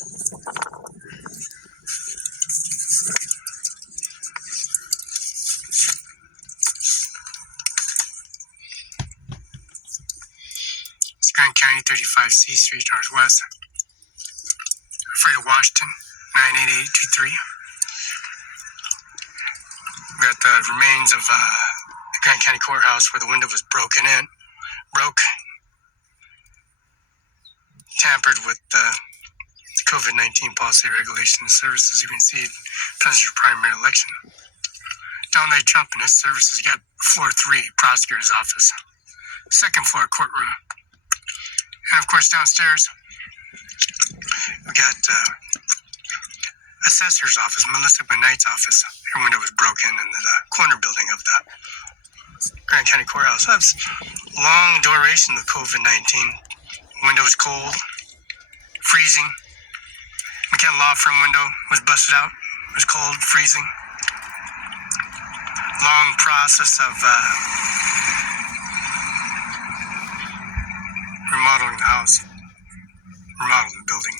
It's Grand County 35C Street Northwest. Freight of Washington 98823. We got the remains of the Grand County Courthouse where the window was broken in. Tampered with the COVID-19 policy, regulation, and services. You can see it depends on your primary election. Down they jump in his services. You got floor 3, prosecutor's office. Second floor, courtroom. And of course, downstairs, we got assessor's office, Melissa McKnight's office. Her window was broken in the corner building of the Grand County Courthouse. That's long duration of COVID-19. Window was cold, freezing. McKenna Law Firm window was busted out. It was cold, freezing. Long process of remodeling the house, remodeling the building.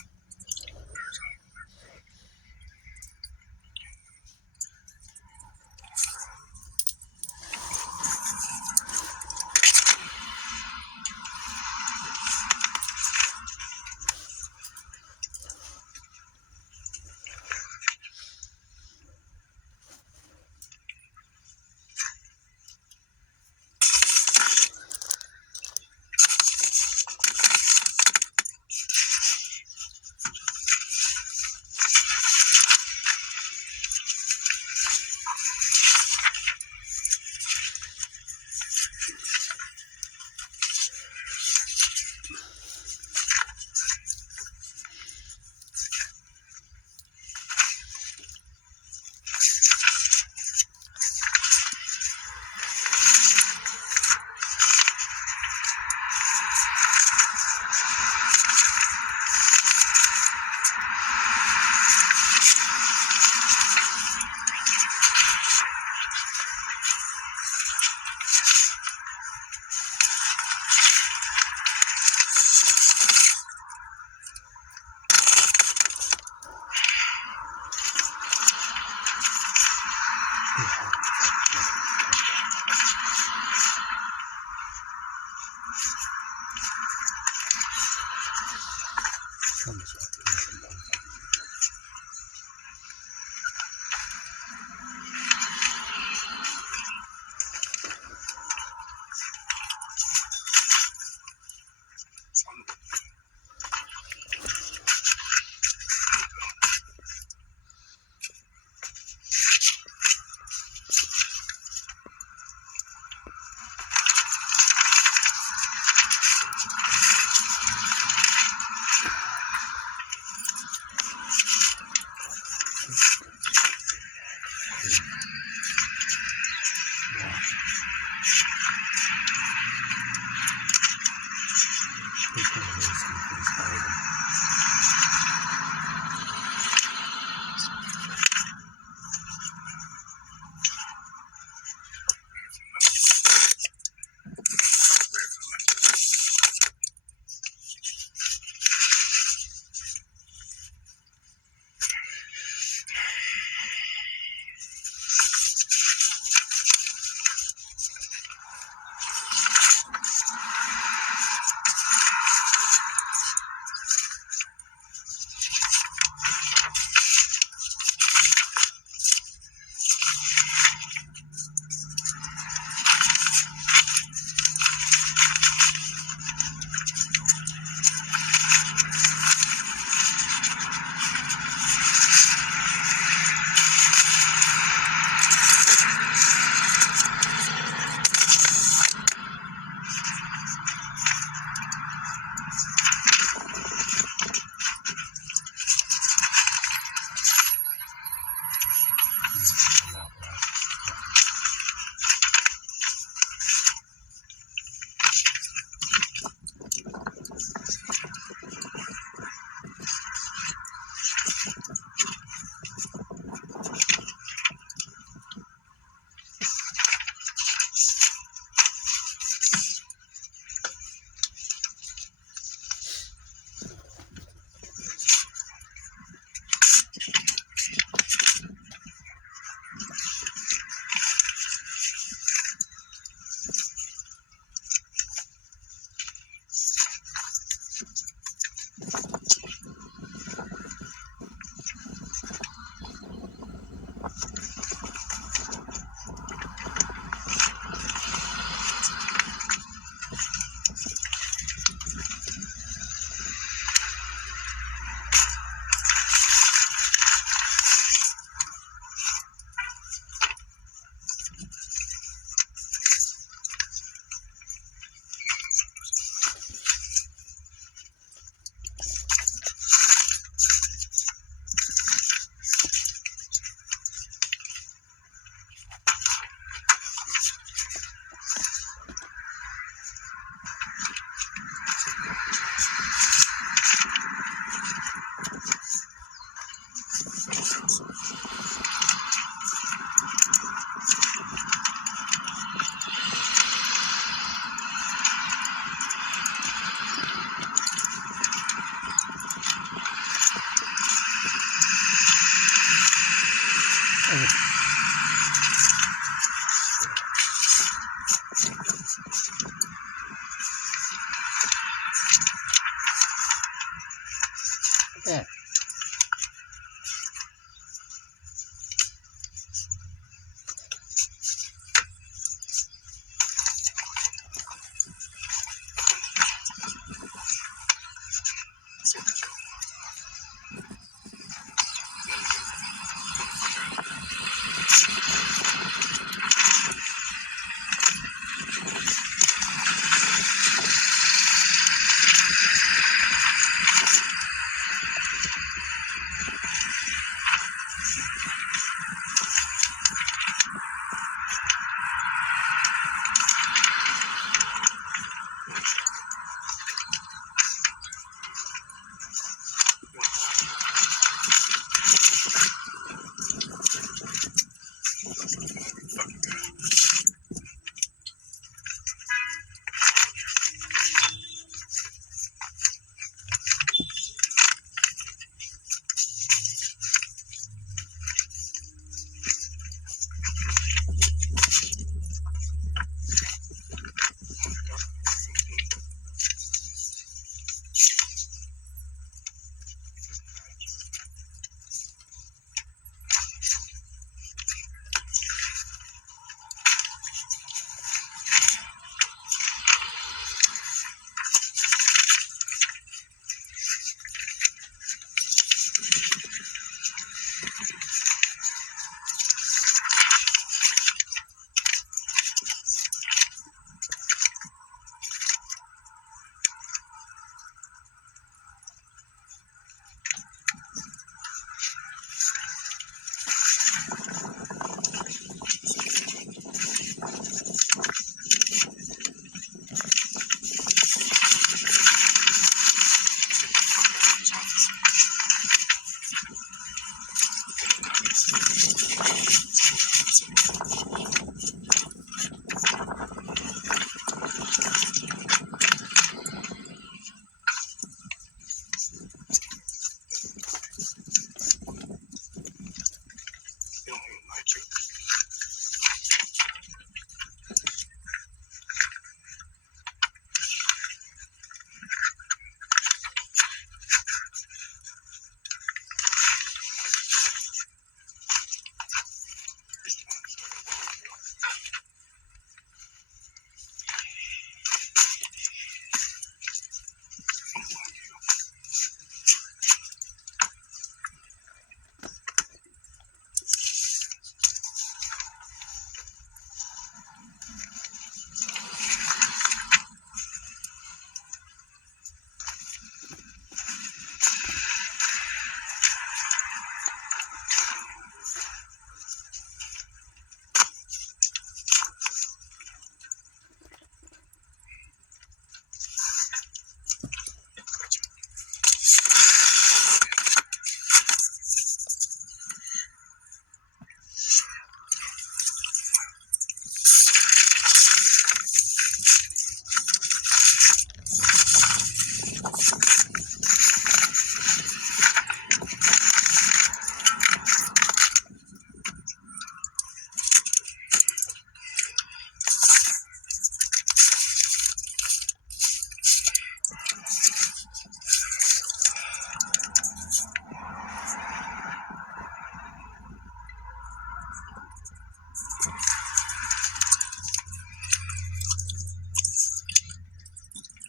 Yeah.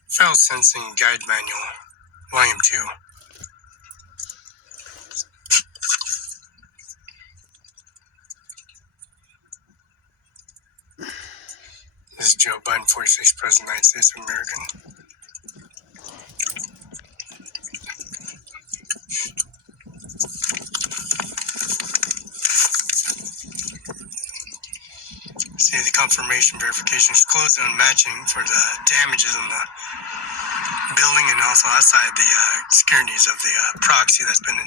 Fell Sensing Guide Manual, Volume 2. This is Joe Biden, 46th President of the United States of America. See, the confirmation verification is closed on matching for the damages in the building and also outside the securities of the proxy that's been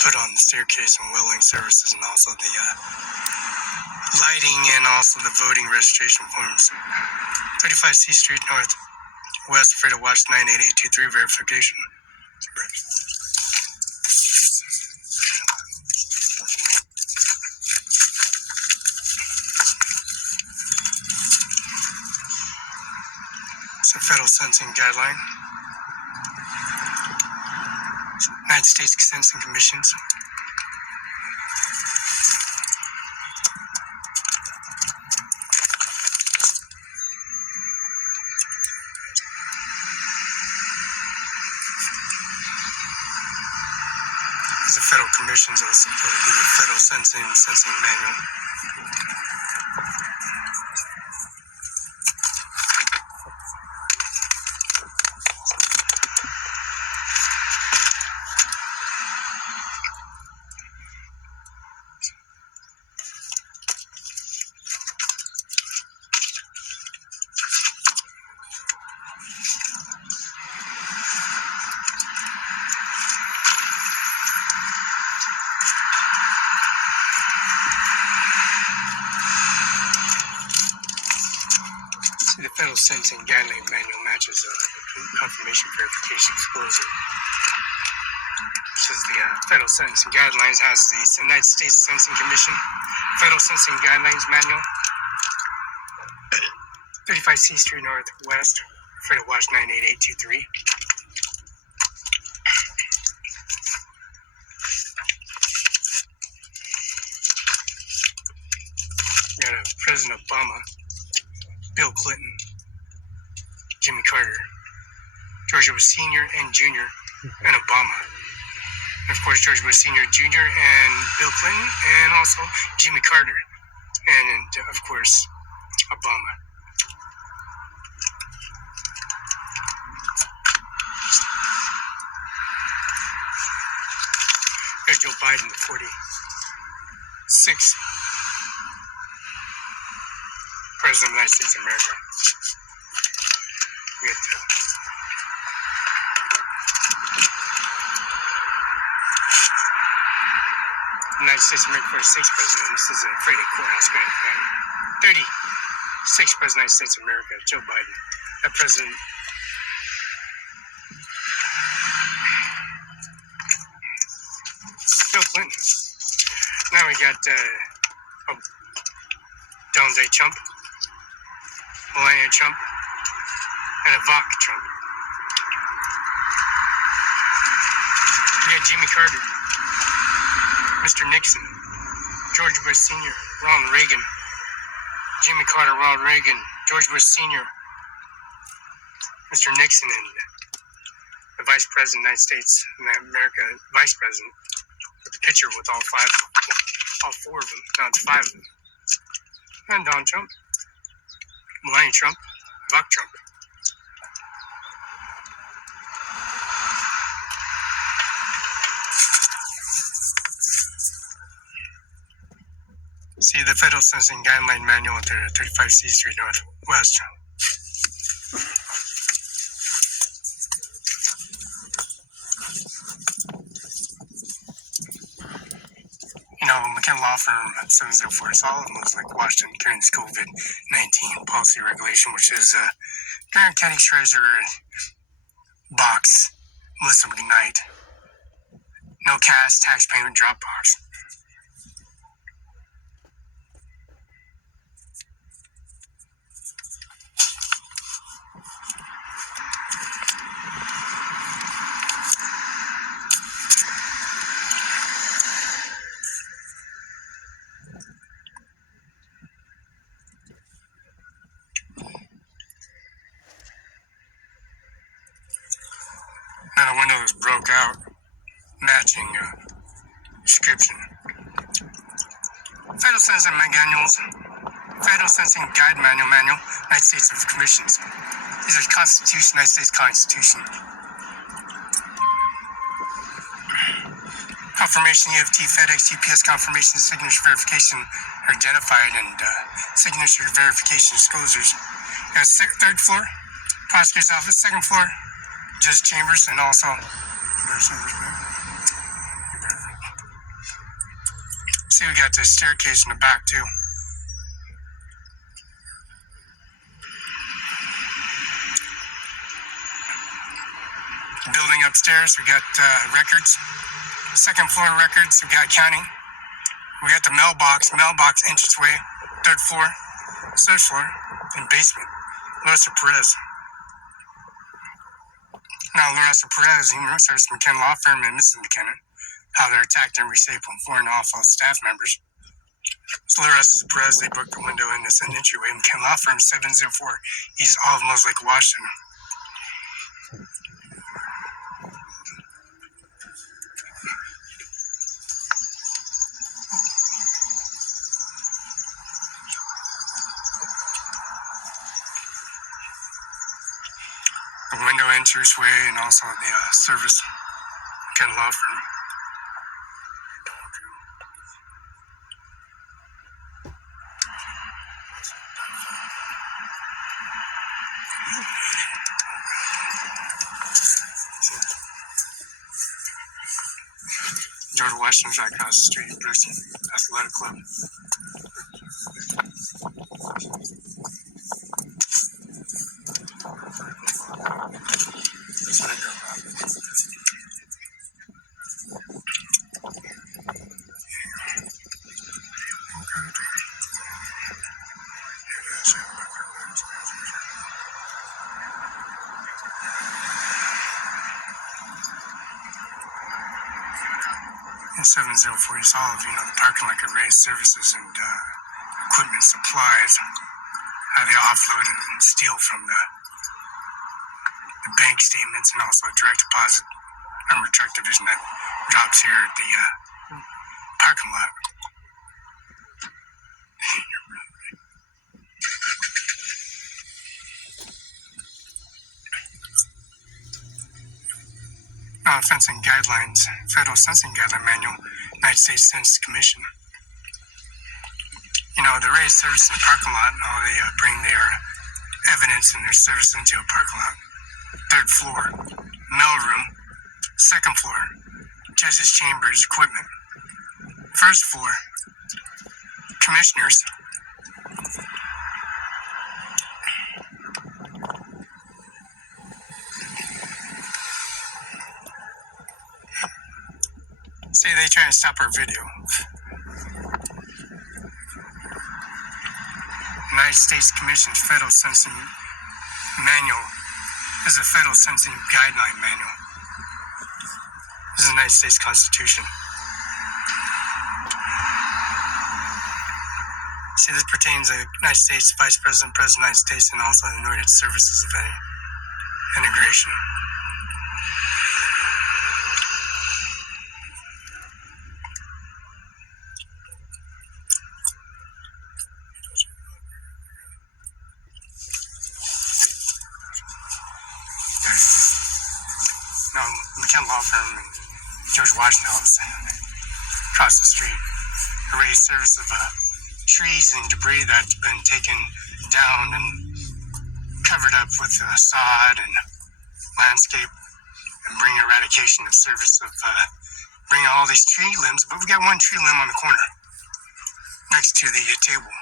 put on the staircase and welding services and also the lighting and also the voting registration forms. 35 C Street North, West, Fredo Watch 98823 verification. It's a federal sentencing guideline. United States Sentencing Commissions. These are federal commissions, also the federal sentencing manual. The Federal Sentencing Guideline Manual matches confirmation verification disclosure. This is the Federal Sentencing Guidelines, has the United States Sentencing Commission, Federal Sentencing Guidelines Manual, 35 C Street Northwest, Fredo Watch 98823. We got President Obama, Bill Clinton, Jimmy Carter, George Bush Sr. and Jr., and Obama. And of course, George Bush Sr., Jr., and Bill Clinton, and also Jimmy Carter, and of course, Obama. There's Joe Biden, the 46th President of the United States of America. We got United States of America 46th President. This is a Fredo Courthouse Grand County. 36th President of the United States of America, Joe Biden. President Bill Clinton. Now we got Donald J. Trump, Melania Trump, and Ivanka Trump. We got Jimmy Carter, Mr. Nixon, George Bush Sr., Ronald Reagan, Jimmy Carter, Ronald Reagan, George Bush Sr., Mr. Nixon, and the Vice President of the United States of America, Vice President, with the picture with all four of them. No, it's five of them. And Donald Trump, Melania Trump, Ivanka Trump. See the Federal Sentencing Guideline Manual at 35 C Street Northwest. McKenna Law Firm at 704 Solid looks like Washington during this COVID-19 policy regulation, which is Grand County Treasurer box, Melissa McKnight. No cash, tax payment, drop box. Now the windows broke out, matching description. Federal Sentencing Manuals, Federal Sentencing Guide Manual, United States of Commissions. These are Constitution, United States Constitution. Confirmation, EFT, FedEx, UPS confirmation, signature verification are identified, and signature verification disclosures. Third floor, prosecutor's office. Second floor, judge chambers, and also see, we got the staircase in the back too. Building upstairs, we got records. Second floor records, we got counting. We got the mailbox entranceway. Third floor, third floor, and basement. Melissa Perez. Now, Lorenzo Perez, human resource McKenna law firm, and Mrs. McKenna, how they're attacked and reshaped when foreign awful staff members. So Lorenzo Perez, they broke the window in this entryway. McKenna law firm, 704 East Olive Mills Lake, Washington. The window entranceway and also the service McKenna law firm. George Washington's right across the street, Bruce Athletic Club. In 704 East Olive, the parking lot could raise services and equipment supplies, how they offload and steal from the bank statements, and also a direct deposit armored truck division that drops here at the parking lot. Fencing guidelines, Federal Fencing Guideline Manual, United States Census Commission. They raise service in the parking lot, and they bring their evidence and their service into a parking lot. 3rd floor, mail room. 2nd floor, judges' chambers, equipment. 1st floor, commissioners. See, they trying to stop our video. United States Commission's Federal Census Manual. This is a Federal Census Guideline Manual. This is the United States Constitution. See, this pertains to the United States Vice President, President of the United States, and also the anointed services of any integration. McKenna Law Firm and George Washington House across the street. A raised service of trees and debris that's been taken down and covered up with sod and landscape, and bring eradication of service of bring all these tree limbs. But we got one tree limb on the corner next to the table.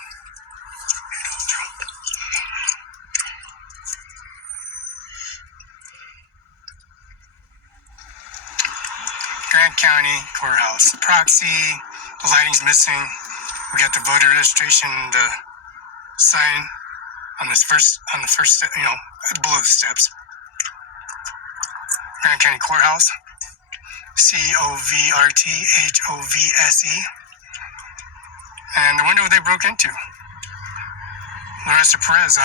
Grant County Courthouse. Proxy, the lighting's missing. We got the voter registration, the sign on the first step, below the steps. Grant County Courthouse. COVRTHOVSE. And the window they broke into. Lorenzo Perez,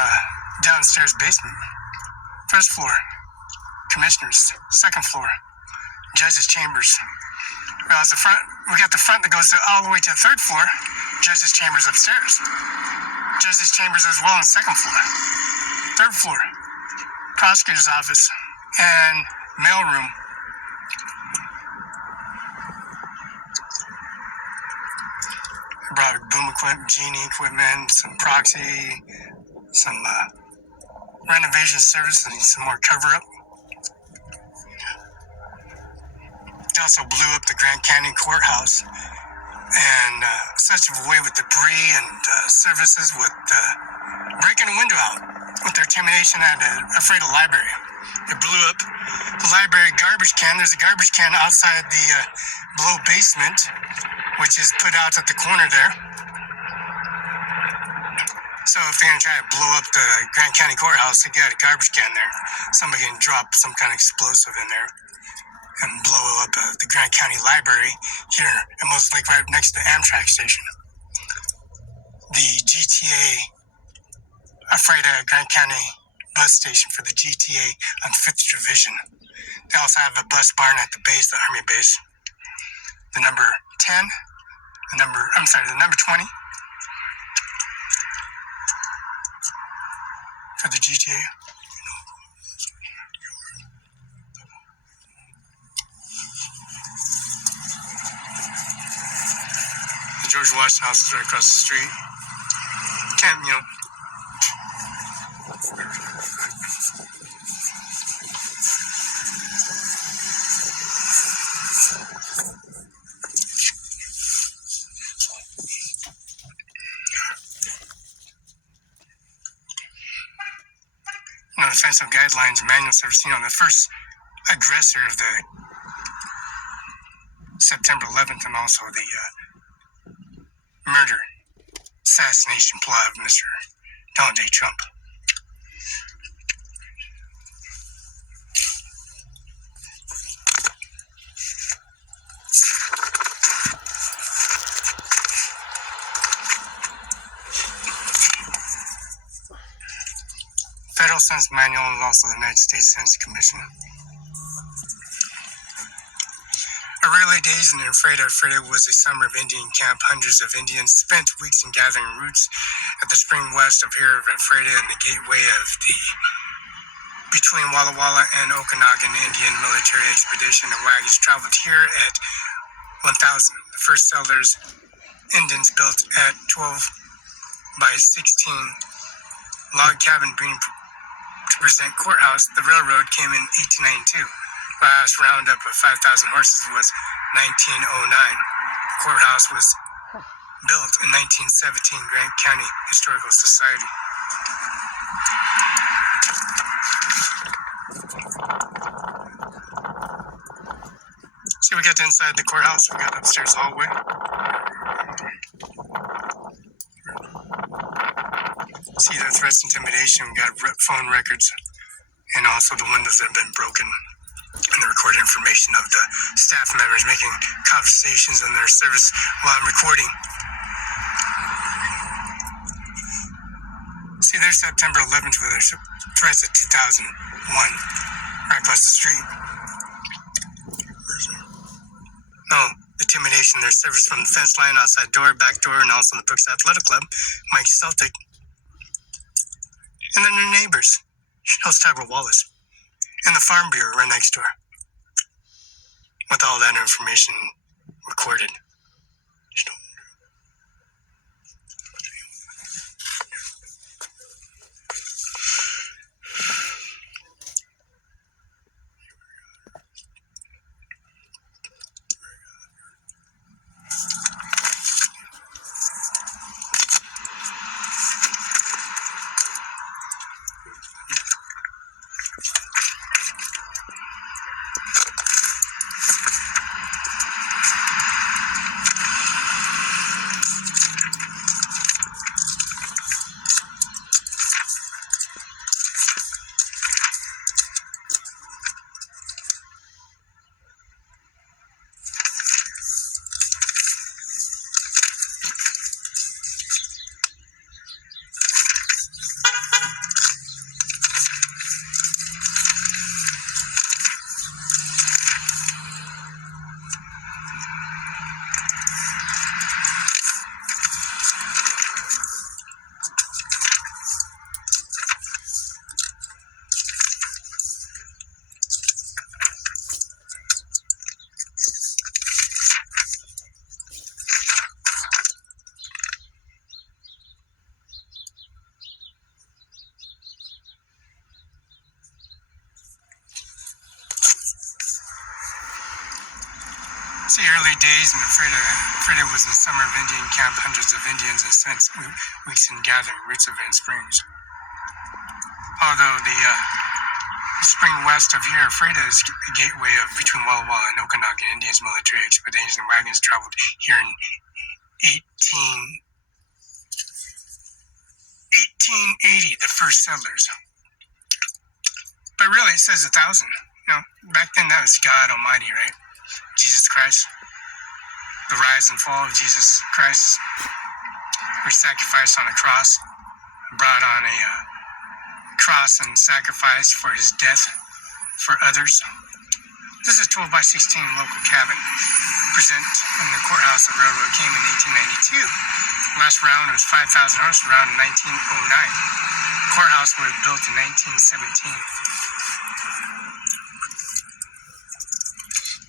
downstairs basement. 1st floor, commissioners. 2nd floor, judges' chambers. Whereas we got the front that goes all the way to the 3rd floor, judges' chambers upstairs. Judges' chambers as well on the 2nd floor. 3rd floor, prosecutor's office and mail room. Brought boom equipment, genie equipment, some proxy, some renovation service, and some more cover-up. They also blew up the Grant County Courthouse and such a way with debris and services with breaking a window out with their intimidation and afraid of the library. It blew up the library garbage can. There's a garbage can outside the below basement, which is put out at the corner there. So if they're going to try to blow up the Grant County Courthouse, they got a garbage can there. Somebody can drop some kind of explosive in there and blow up the Grant County Library here, and most likely right next to the Amtrak station. The GTA, afraid of Grant County bus station for the GTA on 5th Division. They also have a bus barn at the base, the Army base. The number 10, the number 20 for the GTA. The George Washington House is right across the street. Can't, defensive guidelines and manuals ever seen on the first aggressor of the September 11th and also the murder, assassination plot of Mr. Donald J. Trump. Federal Senate Manual and also the United States Senate Commission. Early days in Alfredo was a summer of Indian camp. Hundreds of Indians spent weeks in gathering roots at the spring west of here of Alfredo and the gateway of the between Walla Walla and Okanagan Indian military expedition and wagons traveled here at 1000. The first settlers, Indians, built at 12 by 16 log cabin being to present courthouse. The railroad came in 1892. Last roundup of 5,000 horses was 1909. The courthouse was built in 1917, Grant County Historical Society. So we got inside the courthouse, we got upstairs hallway. See the threats, intimidation, we got phone records, and also the windows that have been broken. And the recorded information of the staff members making conversations in their service while I'm recording. See, there's September 11th with their threats of 2001, right across the street. No, intimidation, their service from the fence line, outside door, back door, and also the Brooks Athletic Club, Mike Celtic. And then their neighbors, Charles Tabor Wallace, and the Farm Bureau right next door. With all that information recorded. See, early days in Freda was the summer of Indian camp. Hundreds of Indians and spent weeks in gathering roots of in Springs. Although the spring west of here, Freda is a gateway of between Walla Walla and Okanagan. Indians military expeditions and wagons traveled here in 1892. 1880, the first settlers. But really, it says 1,000. Back then that was God Almighty, right? Jesus Christ. The rise and fall of Jesus Christ. We sacrificed on a cross, brought on a cross and sacrifice for his death for others. This is a 12 by 16 local cabin present in the courthouse of Railroad came in 1892. Last round was 5,000 horse round in 1909. Courthouse was built in 1917.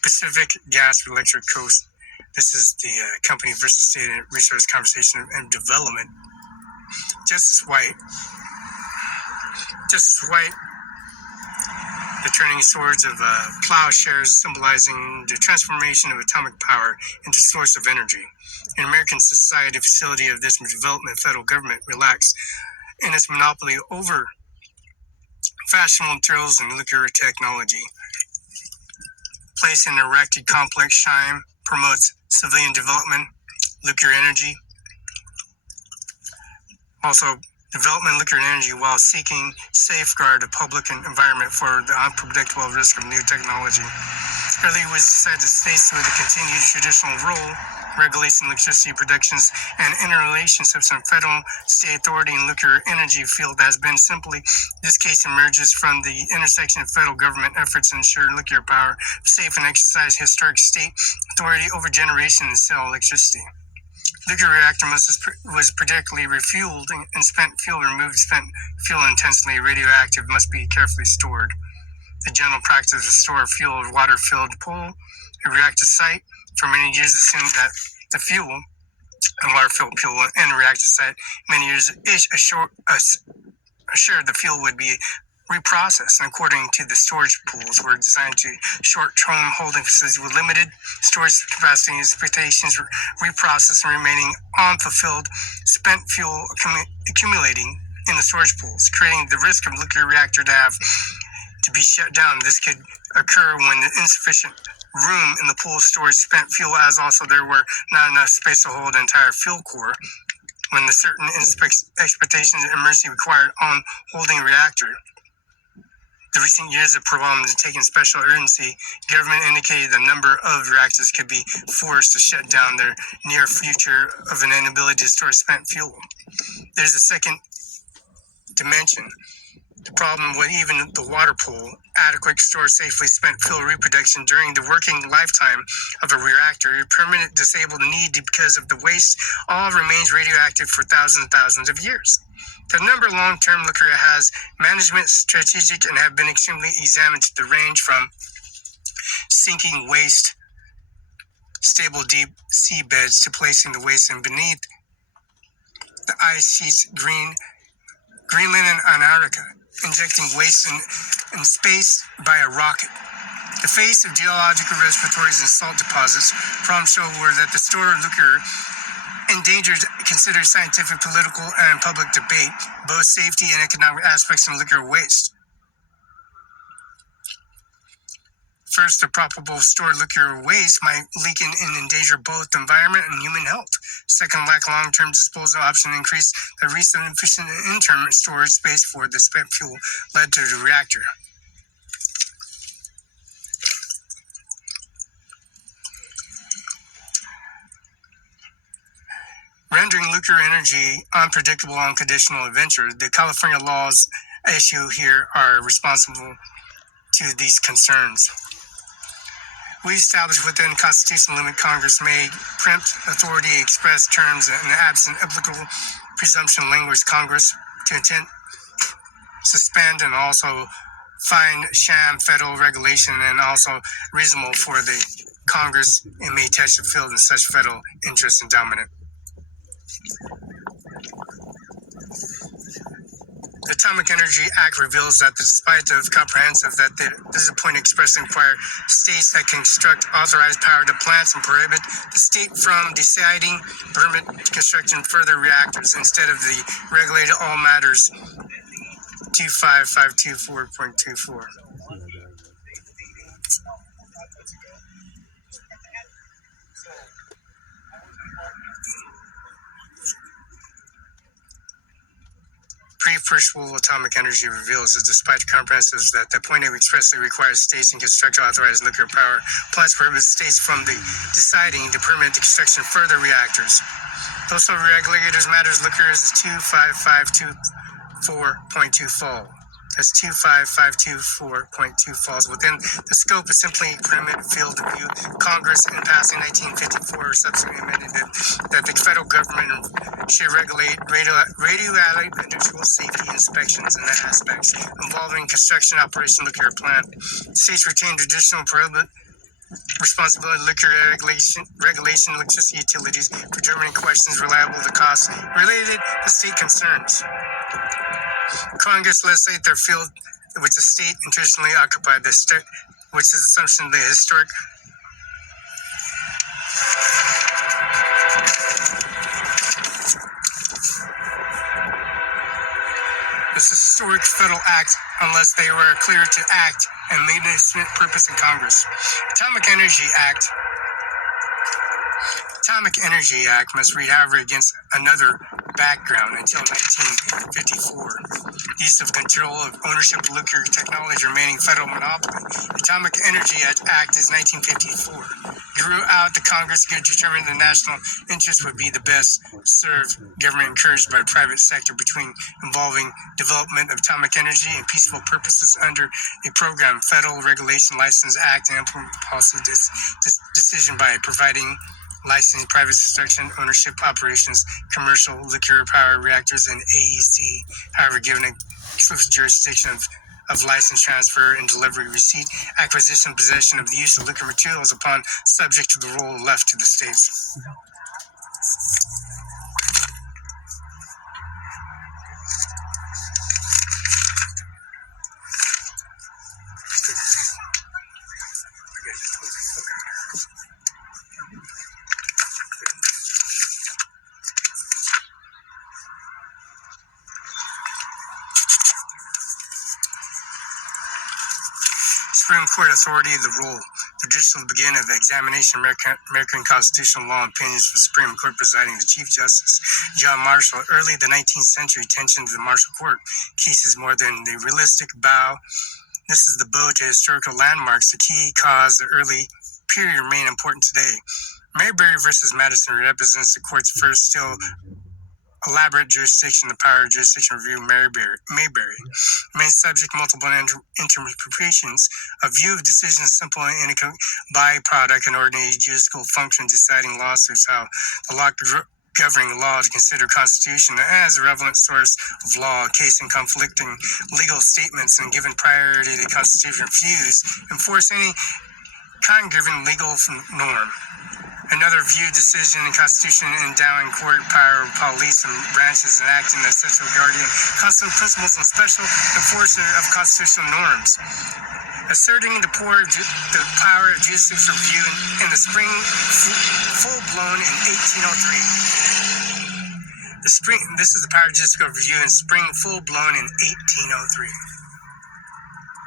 Pacific Gas Electric Coast. This is the company versus state resource conservation and development. Justice White, the turning swords of plowshares symbolizing the transformation of atomic power into source of energy. An American society facility of this development, federal government relaxed in its monopoly over fashionable materials and nuclear technology. Place in an erected complex Shime promotes civilian development, nuclear energy. Also, development nuclear energy while seeking safeguard the public and environment for the unpredictable risk of new technology. Earlier was said the states with a continued traditional role, regulating electricity productions and interrelationships in federal state authority in nuclear energy field has been simply, this case emerges from the intersection of federal government efforts to ensure nuclear power, safe and exercise historic state authority over generation and sell electricity. Nuclear reactor was particularly refueled and spent fuel removed. Spent fuel intensely radioactive must be carefully stored. The general practice to store fuel of water-filled pool, a reactor site, for many years assumed that the fuel of water-filled fuel in a reactor site many years assured the fuel would be reprocessed, and according to the storage pools were designed to short-term holding facilities with limited storage capacity expectations, reprocessed and remaining unfulfilled spent fuel accumulating in the storage pools, creating the risk of nuclear reactor to be shut down. This could occur when the insufficient room in the pool storage spent fuel, as also there were not enough space to hold the entire fuel core, when the certain expectations and emergency required on holding reactor. The recent years of problems taking special urgency, government indicated the number of reactors could be forced to shut down their near future of an inability to store spent fuel. There's a second dimension. The problem with even the water pool, adequate store safely spent fuel reproduction during the working lifetime of a reactor, a permanent disabled need because of the waste all remains radioactive for thousands and thousands of years. The number of long-term nuclear has management strategic and have been extremely examined to the range from sinking waste, stable deep sea beds to placing the waste in beneath the ice sheets, Greenland and Antarctica, injecting waste in space by a rocket. The face of geological reservoirs and salt deposits, problems show were that the store of nuclear endangered considered scientific, political, and public debate, both safety and economic aspects of nuclear waste. First, the probable stored nuclear waste might leak and endanger both the environment and human health. Second, lack of long-term disposal option increased the risk of inefficient interim storage space for the spent fuel led to the reactor. Rendering nuclear energy unpredictable on conditional adventure, the California laws issue here are responsible to these concerns. We established within constitutional limit Congress may preempt authority express terms and absent applicable presumption language Congress to intent suspend and also find sham federal regulation and also reasonable for the Congress and may touch the field in such federal interest and dominant. The Atomic Energy Act reveals that despite the comprehensive that this is a point expressly require states that construct authorized power to plants and prohibit the state from deciding permit construction further reactors instead of the regulated all matters 25524.24. First Rule Atomic Energy reveals that despite the comprehensives that the appointee expressly requires states and construct authorized nuclear power plants prohibit states from deciding to permit the construction of further reactors. Postal regulators matters liquor is 25524.2 fall. That's 25524.2 falls within the scope of simply permitted field of view. Congress, in passing 1954, subsequently amended that the federal government should regulate radioactive industrial safety inspections and aspects involving construction operation of nuclear plant. States retain traditional responsibility liquor regulation electricity utilities for determining questions reliable to costs related to state concerns. Congress legislate their field which the state intentionally occupied, which is assumption the historic federal act unless they were clear to act and made a purpose in Congress. Atomic Energy Act must read, however, against another background until 1954. Use of control of ownership of nuclear technology remaining federal monopoly. The Atomic Energy Act is 1954. Grew out the Congress could determine the national interest would be the best served government encouraged by the private sector between involving development of atomic energy and peaceful purposes under a program, Federal Regulation License Act, and implement policy decision by providing licensing private construction, ownership, operations, commercial nuclear power reactors, and AEC, however, given exclusive jurisdiction of license transfer and delivery, receipt, acquisition, possession of the use of nuclear materials upon subject to the role left to the states. Supreme Court authority, the rule. The judicial begin of examination of American constitutional law and opinions for Supreme Court presiding the Chief Justice John Marshall. Early the 19th century attention to the Marshall Court cases more than the realistic bow. This is the bow to historical landmarks. The key cause the early period remain important today. Mayberry versus Madison represents the court's first still elaborate jurisdiction, the power of jurisdiction review. Mayberry main subject multiple interpretations. A view of decisions simple and a byproduct and ordinary judicial function deciding lawsuits. How the law governing law to consider constitution as a relevant source of law, case and conflicting legal statements, and given priority to constitutional views, enforce any kind-given legal norm. Another view decision in Constitution endowing court power, police, and branches and acting as central guardian, constitutional principles, and special enforcer of constitutional norms. Asserting the power of judicial review in the spring full-blown in 1803. This is the power of judicial review in spring full-blown in 1803.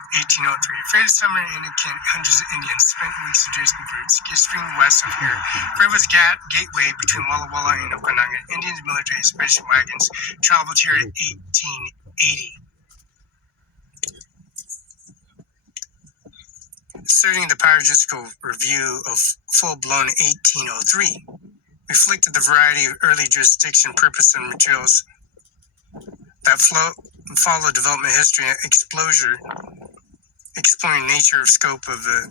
1803. Fated summer in hundreds of Indians spent weeks of Jason routes, spring west of here. Where was gateway between Walla Walla and Okanagan. Indians, military, expedition wagons traveled here in 1880. Asserting the power of judicial review of full-blown 1803. Reflected the variety of early jurisdiction, purpose, and materials that follow development history and exploring nature of scope of the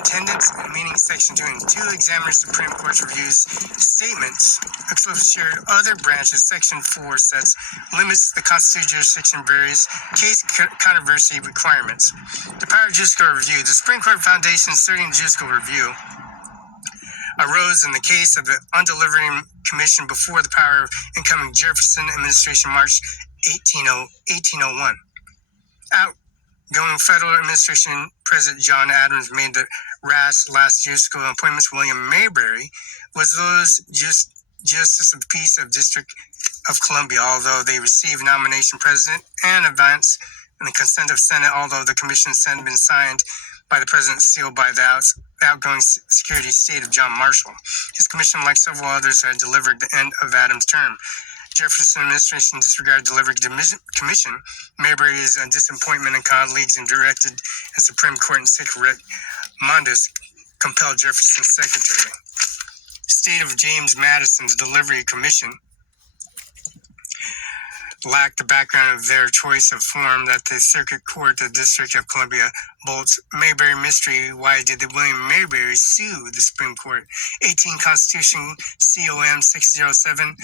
attendance and meaning section 2 and 2 examines Supreme Court's reviews statements shared other branches. Section 4 sets limits the constitutional jurisdiction various case controversy requirements. The power of judicial review. The Supreme Court foundation asserting judicial review arose in the case of the Undelivering Commission before the power of incoming Jefferson administration March 1801. Outgoing federal administration President John Adams made the last judicial appointments. William Mayberry was those Justice of the Peace of District of Columbia, although they received nomination president and advance and the consent of Senate, although the commission's had been signed by the president, sealed by the outgoing security state of John Marshall. His commission, like several others, had delivered the end of Adams' term. Jefferson administration disregarded delivery commission. Mayberry's disappointment in colleagues and directed the Supreme Court and six Mondes compelled Jefferson's secretary. State of James Madison's delivery commission lacked the background of their choice of form that the Circuit Court, the District of Columbia, bolts Mayberry mystery. Why did the William Mayberry sue the Supreme Court? 18 Constitution COM 607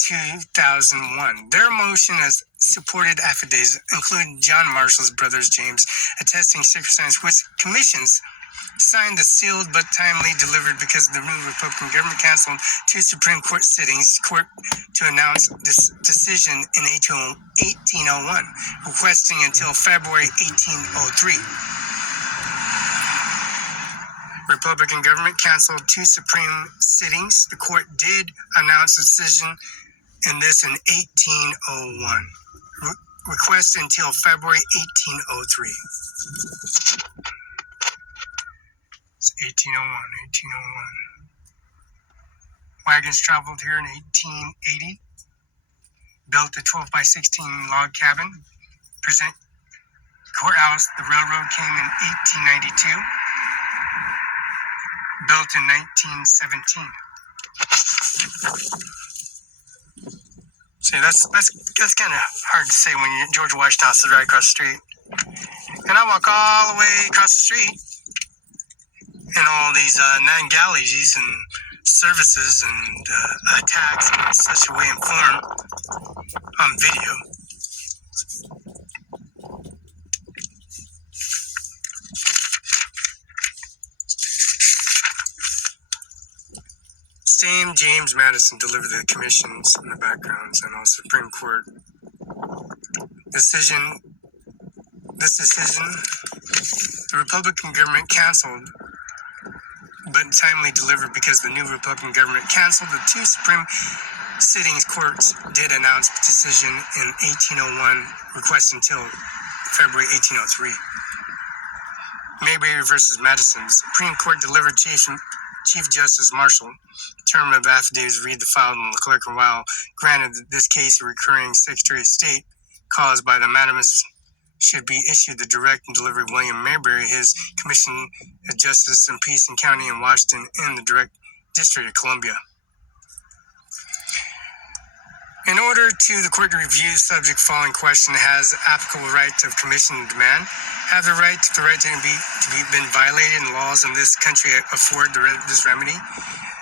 2001. Their motion has supported affidavits, including John Marshall's brothers James, attesting circumstances which commissions signed the sealed but timely delivered because the new Republican government canceled two Supreme Court sittings to announce this decision in 1801, requesting until February 1803. Republican government canceled two Supreme sittings. The court did announce a decision in this in 1801. Request until February 1803. It's 1801. Wagons traveled here in 1880. Built a 12 by 16 log cabin. Present courthouse. The railroad came in 1892. Built in 1917. See, that's kind of hard to say when George Washington is right across the street. And I walk all the way across the street. And all these 9 galleys and services and attacks in such a way and form on video. Same James Madison delivered the commissions and the backgrounds and also Supreme Court decision. This decision, the Republican government canceled but timely delivered because the new Republican government canceled the two Supreme sittings. Courts did announce decision in 1801, request until February 1803. Mayberry versus Madison. Supreme Court delivered Chief Justice Marshall term of affidavits. Read the file in the clerk, and while granted this case a recurring Secretary of State caused by the Madamus should be issued the direct and delivery William Mayberry, his commission of justice and peace in county in Washington in the direct District of Columbia. In order to the court to review subject following question, has applicable right of commission and demand, have the right to be been violated in laws in this country afford this remedy,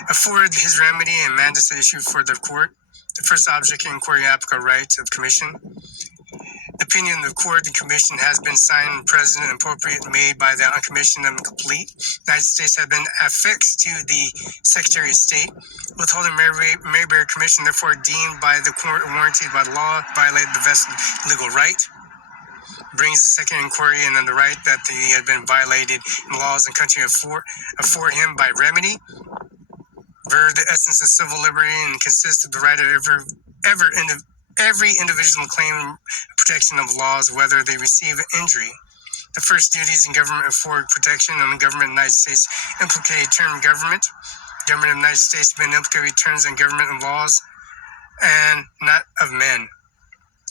afford his remedy and mandate issue for the court. The first object inquiry applicable right of commission. The opinion of the court and commission has been signed and present and appropriate made by the uncommissioned and complete. United States have been affixed to the Secretary of State. Withholding Mayberry Commission, therefore deemed by the court warranted by the law, violated the vested legal right. Brings the second inquiry and then the right that he had been violated in laws and country afford him by remedy. The essence of civil liberty and consists of the right of every individual claim protection of laws, whether they receive injury. The first duties in government afford protection on the government of the United States implicated term government. Government of the United States been implicated terms in government and laws and not of men.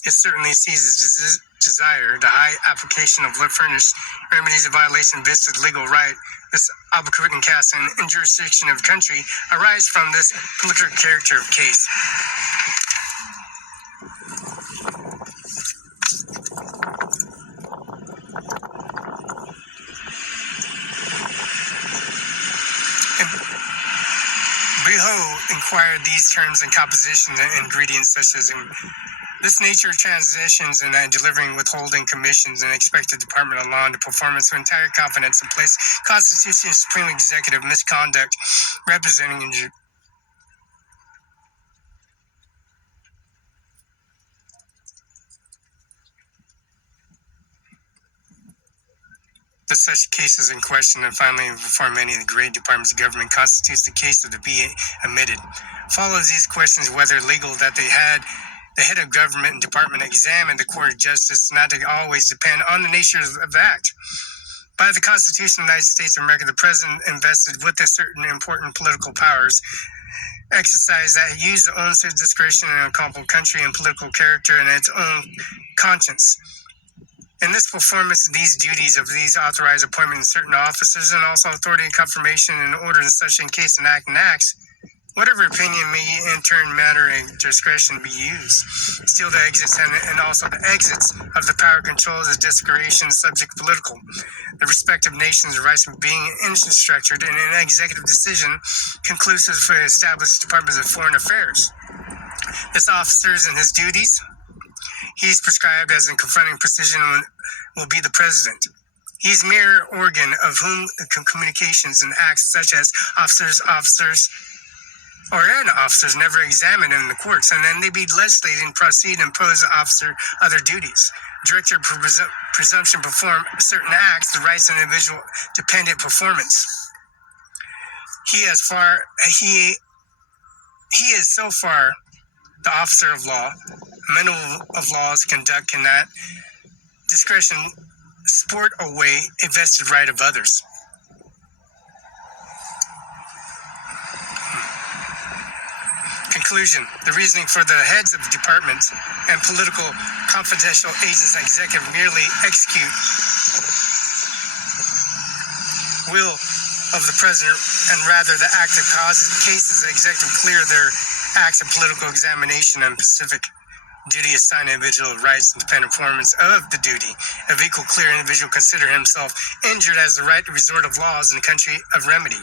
It certainly seizes desire, the high application of furnished remedies of violation of this legal right. This obligation cast and jurisdiction of country arise from this political character of case. Inquired these terms and composition and ingredients such as this nature of transitions and delivering withholding commissions and expected Department of Law and performance with entire confidence in place Constitution Supreme Executive misconduct representing the such cases in question and finally before many of the great departments of government constitutes the case of the be admitted. Follows these questions whether legal that they had the head of government and department examine the court of justice not to always depend on the nature of the act. By the Constitution of the United States of America, the president invested with a certain important political powers exercise that use their own discretion in a comparable country and political character and its own conscience. In this performance of these duties of these authorized appointments in certain officers and also authority and confirmation and order and such in case an act and acts, whatever opinion may in turn matter and discretion be used. Still the exits and also the exits of the power controls as discretion subject political. The respective nations' rights of being infrastructured in an executive decision conclusive for established departments of foreign affairs. This officer's and his duties, he is prescribed as in confronting precision will be the president. He is mere organ of whom the communications and acts such as officers, or officers never examined in the courts, and then they be legislated and proceed and impose the officer other duties. Director presumption perform certain acts, the rights of individual dependent performance. He is so far the officer of law, men of laws conduct cannot discretion sport away a vested right of others. Conclusion. The reasoning for the heads of departments and political confidential agents and executive merely execute will of the president and rather the active cases the executive clear their acts of political examination and specific duty assigned individual rights and dependent performance of the duty of equal clear individual consider himself injured as the right to resort of laws in the country of remedy.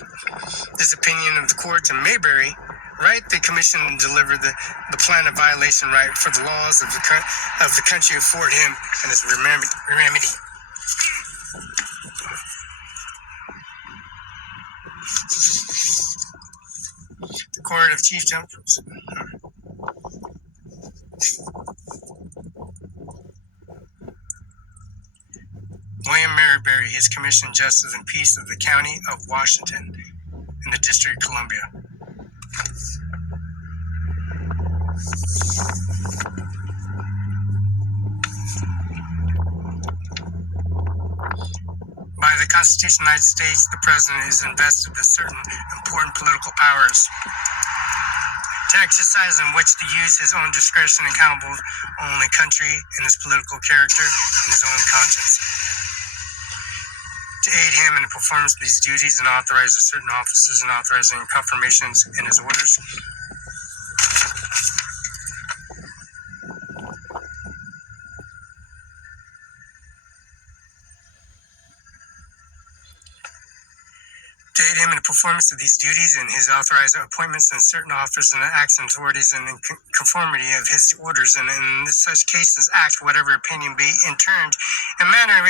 This opinion of the court in Mayberry, right, the commission delivered the plan of violation right for the laws of the country afford him and his remedy. The Court of Chief Justice. William Mayberry, his commission Justice and Peace of the County of Washington in the District of Columbia. By the Constitution of the United States, the President is invested with certain important political powers to exercise in which to use his own discretion accountable only country and his political character and his own conscience. To aid him in the performance of these duties and authorize certain officers and authorizing confirmations in his orders. To aid him in the performance of these duties and his authorized appointments and certain officers and acts and authorities and in conformity of his orders and in such cases act whatever opinion be in turn and manner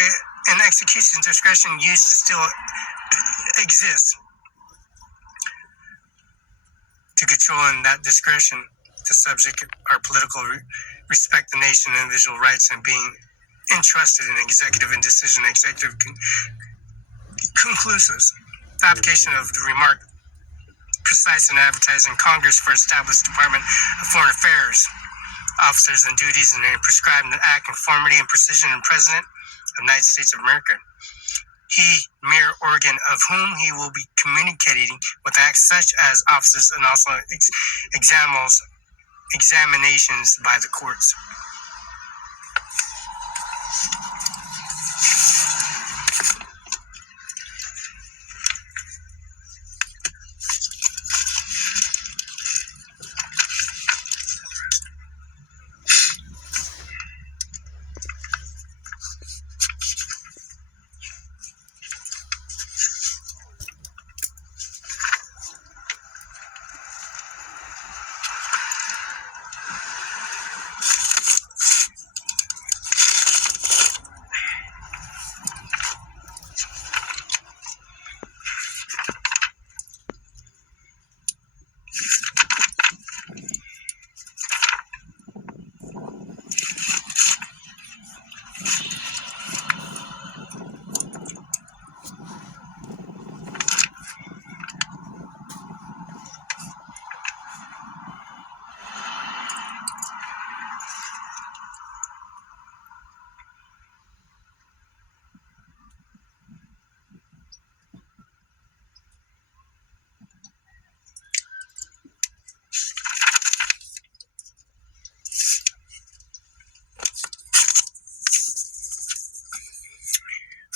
and execution discretion used to still exist. To control in that discretion to subject our political respect the nation and individual rights and being entrusted in executive and decision executive conclusives. The application of the remark precise in advertising Congress for established Department of Foreign Affairs officers and duties and prescribed in act conformity and precision and President of the United States of America. He, mere organ of whom he will be communicating with acts such as officers and also examinations by the courts.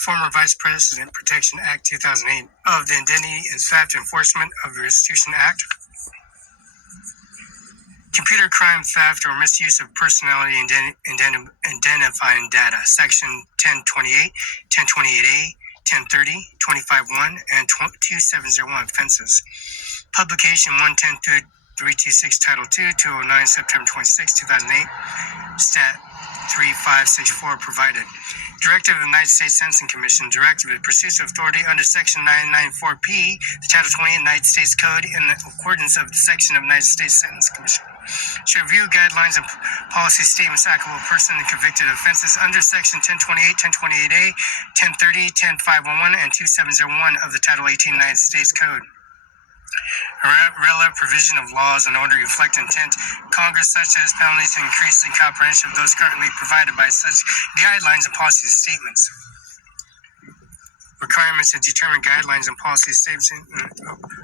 Former Vice President Protection Act 2008 of the Identity and Theft Enforcement of the Restitution Act. Computer crime, theft, or misuse of personality identifying data, Section 1028, 1028A, 1030, 25.1, and 2701 offenses. Publication 110.326, Title 2, 209, September 26, 2008, Stat 3564 provided. Directive of the United States Sentencing Commission, Directive of Pursuit of Authority under Section 994P, the Title 20 United States Code, in accordance of the section of the United States Sentencing Commission, should review guidelines and policy statements applicable to person and convicted of offenses under Section 1028, 1028A, 1030, 10511, and 2701 of the Title 18 United States Code. Relevant provision of laws in order to reflect intent Congress, such as penalties and increase in comprehension of those currently provided by such guidelines and policy statements. Requirements to determine guidelines and policy statements and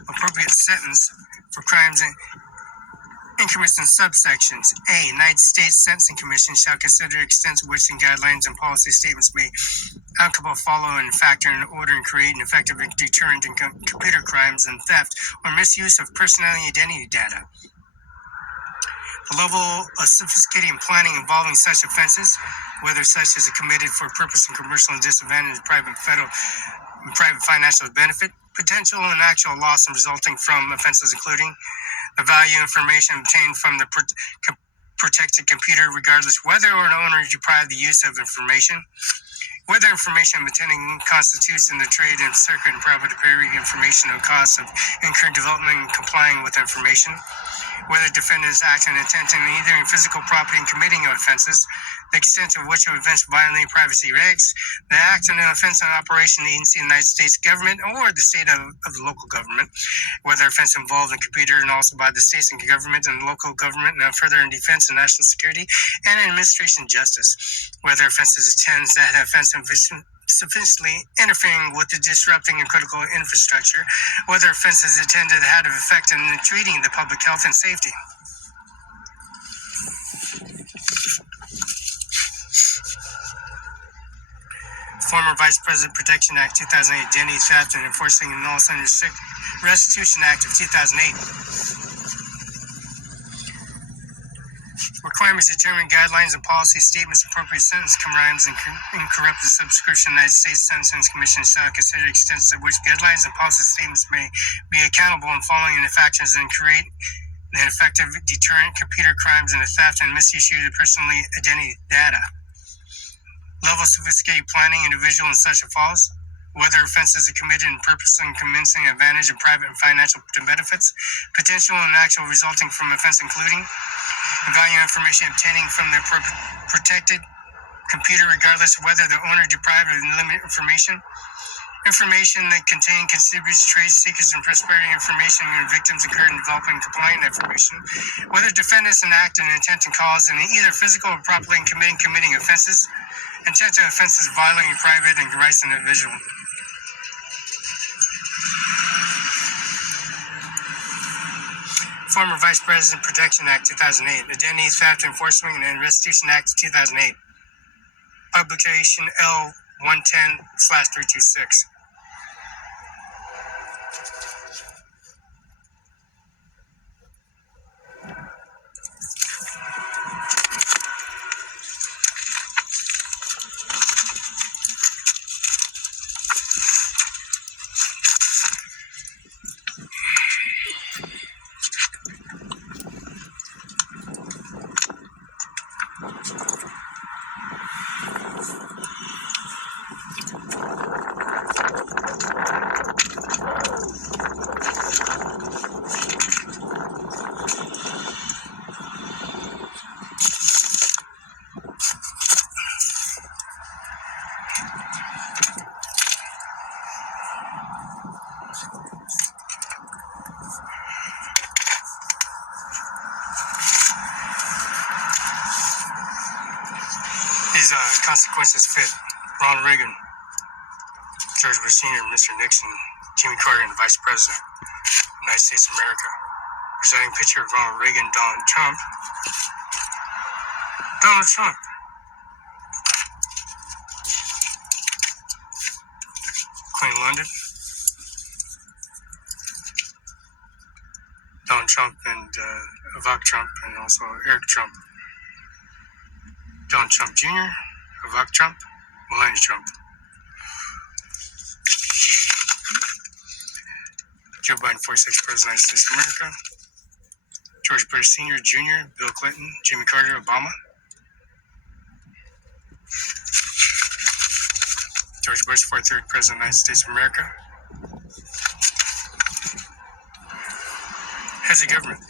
appropriate sentence for crimes and increments and subsections. A. United States Sentencing Commission shall consider the extent to which the guidelines and policy statements may applicable follow and factor in order and create an effective deterrent in computer crimes and theft or misuse of personality identity data. The level of sophisticated planning involving such offenses, whether such as committed for purpose and commercial and disadvantage of private, federal, and private financial benefit, potential and actual loss and resulting from offenses including the value information obtained from the protected computer, regardless whether or an owner is deprived the use of information, whether information obtaining constitutes in the trade in circuit and proprietary information or costs of incurred development and complying with information, whether defendants act in intent in either in physical property and committing offenses, the extent of which events violate privacy rights, the act of an offense on operation agency of the United States government or the state of the local government, whether offense involved in computer and also by the states and government and local government, and further in defense and national security and administration justice, whether offenses attends that offense sufficiently interfering with the disrupting and critical infrastructure, whether offenses intended to have an effect in treating the public health and safety. Former Vice President Protection Act 2008, Identity Theft and Enforcing and Laws under Restitution Act of 2008. Requirements to determine guidelines and policy statements, appropriate sentence crimes, and incorrupted subscription. United States Sentencing Commission shall consider extents of which guidelines and policy statements may be accountable in following the factors and create an effective deterrent computer crimes and the theft and misuse of personally identity data. Level of sophisticated planning individual and such as falls, whether offenses are committed in purpose and commencing advantage of private and financial benefits, potential and actual resulting from offense including value information obtaining from the protected computer regardless of whether the owner deprived of limited information that contain contributes trade secrets and prosperity information when victims incurred in developing compliant information, whether defendants enact an intent and cause in either physical or properly in committing offenses, intent to offenses violating private and rights of the individual. Former Vice President Protection Act 2008, Identity Theft Enforcement and Restitution Act 2008. Publication L110/326. Consequences fit. Ronald Reagan, George Bush Sr., Mr. Nixon, Jimmy Carter, and the Vice President of the United States of America. Presenting picture of Ronald Reagan, Donald Trump. Donald Trump. between London, Donald Trump and Ivanka Trump, and also Eric Trump. Donald Trump Jr., Ivanka Trump, Melania Trump. Joe Biden, 46th President of the United States of America. George Bush Sr., Jr., Bill Clinton, Jimmy Carter, Obama. George Bush, 43rd President of the United States of America. Heads of government.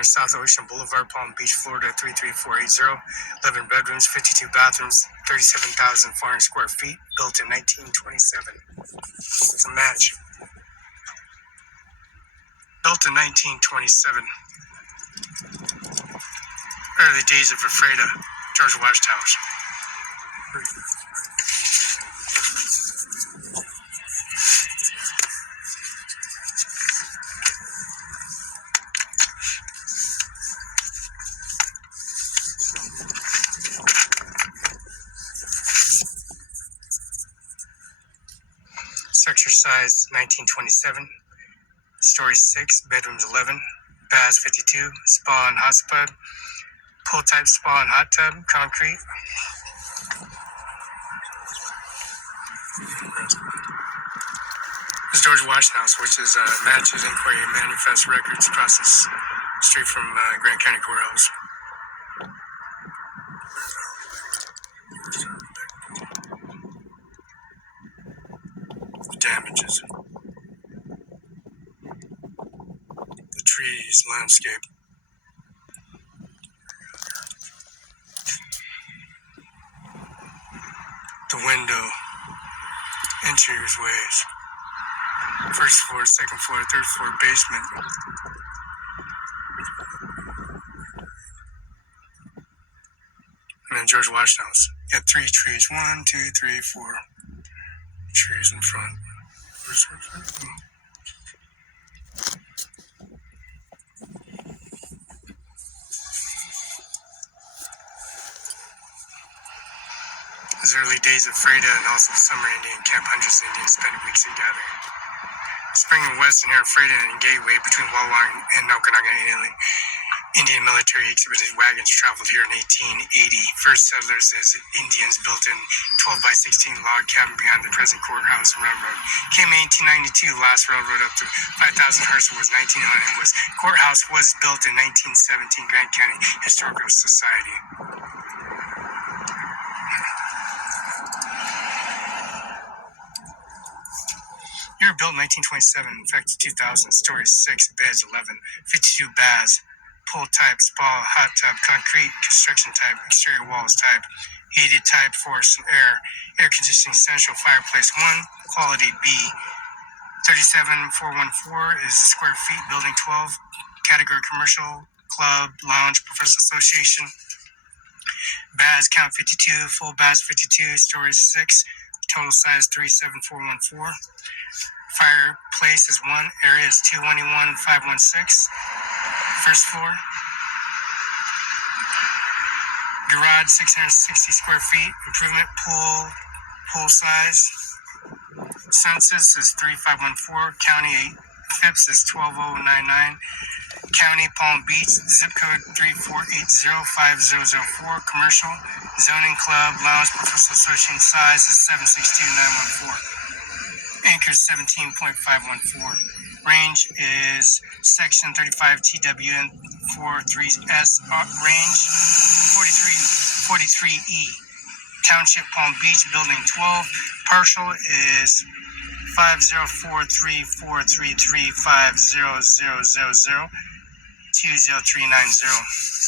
South Ocean Boulevard, Palm Beach, Florida, 33480. 11 bedrooms, 52 bathrooms, 37,400 square feet, built in 1927. It's a match. Built in 1927. Early days of Ephrata, George Washington. Structure size 1927. Story 6, bedrooms 11, baths 52, spa and hot tub, pool type spa and hot tub, concrete. This is George Washington House, which is matches inquiry manifest records across the street from Grand County Courthouse. Damages. The trees, landscape. The window, entryways. First floor, second floor, third floor, basement. And then George Washington House. Got 3 trees. 1, 2, 3, 4 trees in front. Those early days of Freda and also summer Indian camp, hundreds of Indians spent weeks in gathering. Spring and west and here in Freda and Gateway between Wawa and Okanagan Island. Indian military exhibited wagons traveled here in 1880. First settlers as Indians built in 12 by 16 log cabin behind the present courthouse railroad. Came in 1892, last railroad up to 5,000 Herschel was 1900. Courthouse was built in 1917, Grand County Historical Society. Year built 1927, effective 2000, story 6, beds 11, 52 baths. Pool type, spa, hot tub, concrete, construction type, exterior walls type, heated type, force and air conditioning, central fireplace 1, quality B. 37414 is square feet, building 12, category commercial, club, lounge, professional association. Baths count 52, full baths 52, stories 6, total size 37414. Fireplace is 1, area is 221,516. First floor. Garage 660 square feet. Improvement pool size. Census is 3514. County 8 FIPS is 12099. County Palm Beach zip code 3480504. Commercial zoning club lounge professional association size is 762914. Anchor 17.514. Range is section 35 TWN 43S range 43E. Township Palm Beach building 12. Partial is 50433500000200390.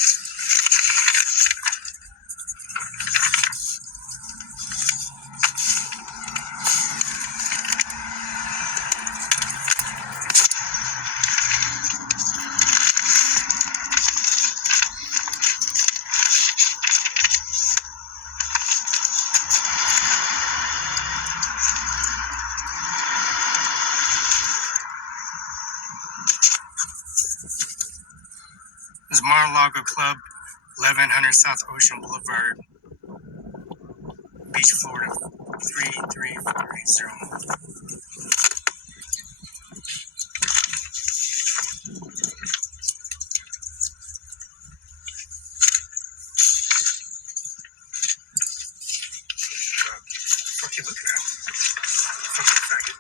Mar-a-Lago Club, 1100 South Ocean Boulevard, Beach, Florida, 33480. What you looking at? Fucking faggot.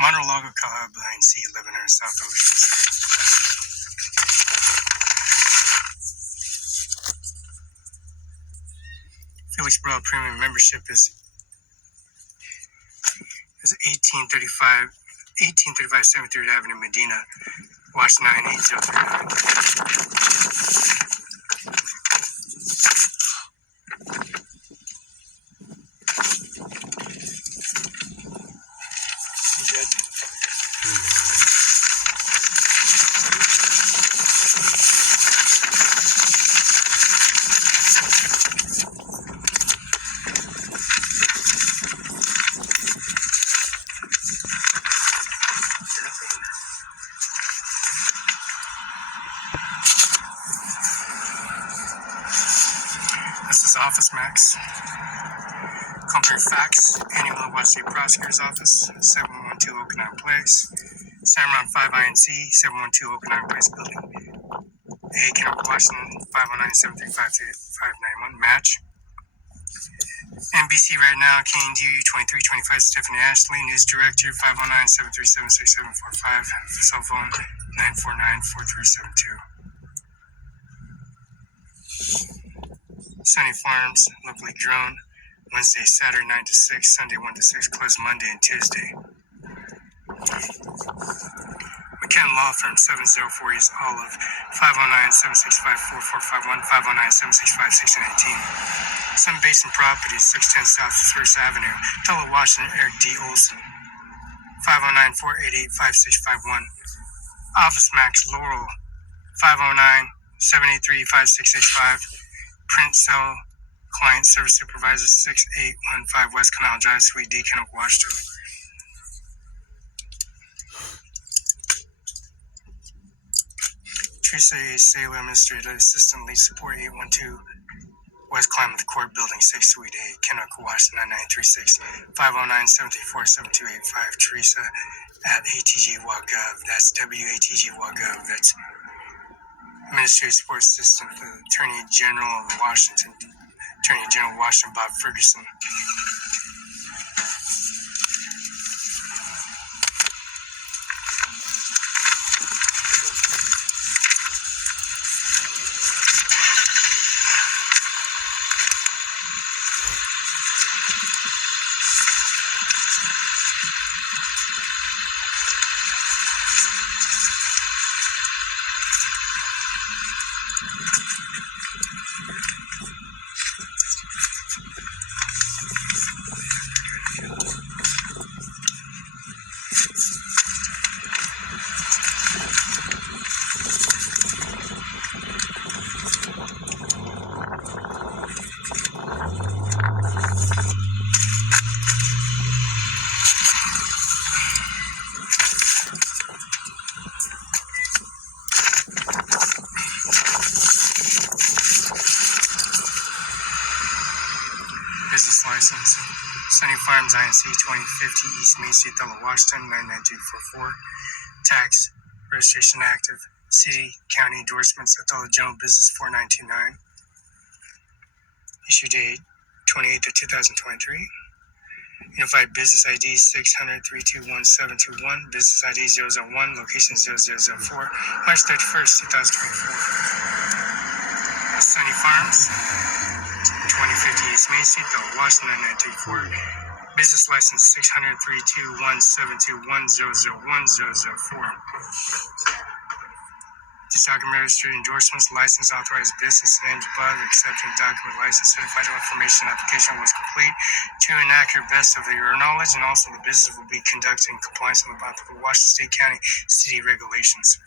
Mar-a-Lago Club, INC, 1100 South Ocean. Felix Barela Premium membership is 1835 73rd Avenue, Medina, Watch 98039. This is Office Max. Company Fax, Annual Watch State Prosecutor's Office, 712 Okanagan Place. OWNERCIMARON5INC, 712 Okanagan Place Building. A. Kennewick, Washington, 509-735-591. Match. NBC right now, KNDU 2325, Stephanie Ashley. News Director, 509-737-6745. Cell phone, 949-4372. Sunny Farms, Lovely Drone, Wednesday, Saturday 9 to 6, Sunday 1 to 6, closed Monday and Tuesday. McKenna Law Firm, 704 East Olive, 509-765-4451, 509-765-1619. Sun Basin Properties, 610 South 1st Avenue, Othello, Washington, Eric D. Olson, 509-488-5651. Office Max Laurel, 509-783-5665. Print Cell Client Service Supervisor, 6815 West Canal Drive, Suite D, Kennewick, Washington. Teresa A. Sailor, Administrative Assistant, Lead Support, 812 West Klamath Court, Building 6, Suite A, Kennewick, Washington, 9936, 509-734-7285. Teresa at atg.gov. That's WATG.gov. That's Administrative Support Assistant for the Attorney General of Washington, Attorney General of Washington, Bob Ferguson. Business license. Sunny Farms, INC, 2050 East Main Street, Othello, Washington, 99244. Tax, registration active. City, county endorsements, Othello General Business 4929. Issue date, 28th of 2023. Unified Business ID 600-321-721. Business ID 001. Location 0004. March 31st, 2024. Sunny Farms, 2050 East Main Street, Washington, 994. Business license 600-321-721-001-004. This document registered endorsements, license, authorized business names above, accepting document license, certified information application was complete to an accurate best of your knowledge, and also the business will be conducted in compliance with applicable Washington State County City regulations.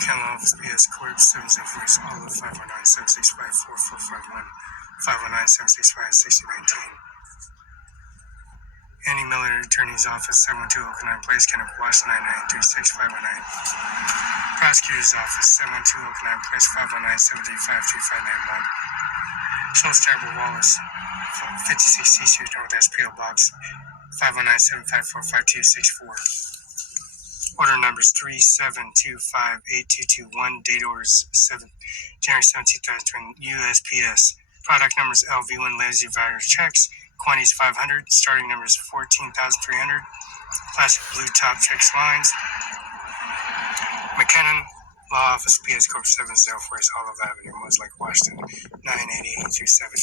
County Office BS Corp. 704 Olive 509-765-4451, 509-765-6019. Andy Miller, Attorney's Office, 712 Oakland Place, Kenneth Washington, 9936509. Prosecutor's Office, 712 Oakland Place, 519-735-3591. Schultz Tribal Wallace, 56 C Street, Northwest P.O. Box, 509-754-5264. Order numbers 3725821. Date orders January 17, 2020. USPS. Product numbers LV1 Lazy Rider checks. Quantities 500. Starting numbers 14,300. Plastic blue top checks lines. McKinnon Law Office, PS Corp. 704 Olive Avenue, Moslake, Washington 98837.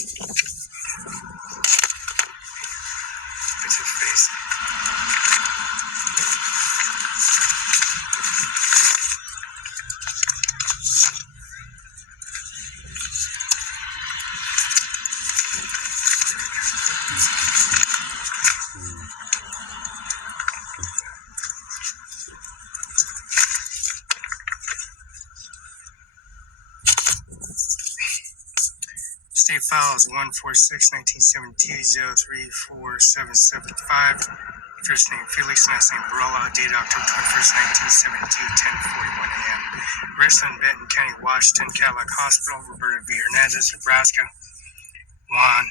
It's his face. State files 146-1972-034775. First name Felix, last name Barela, dated October 21st, 1972, 10:41 a.m. Arrested in Benton County, Washington, Cadillac Hospital, Roberta V. Hernandez, Nebraska. Juan,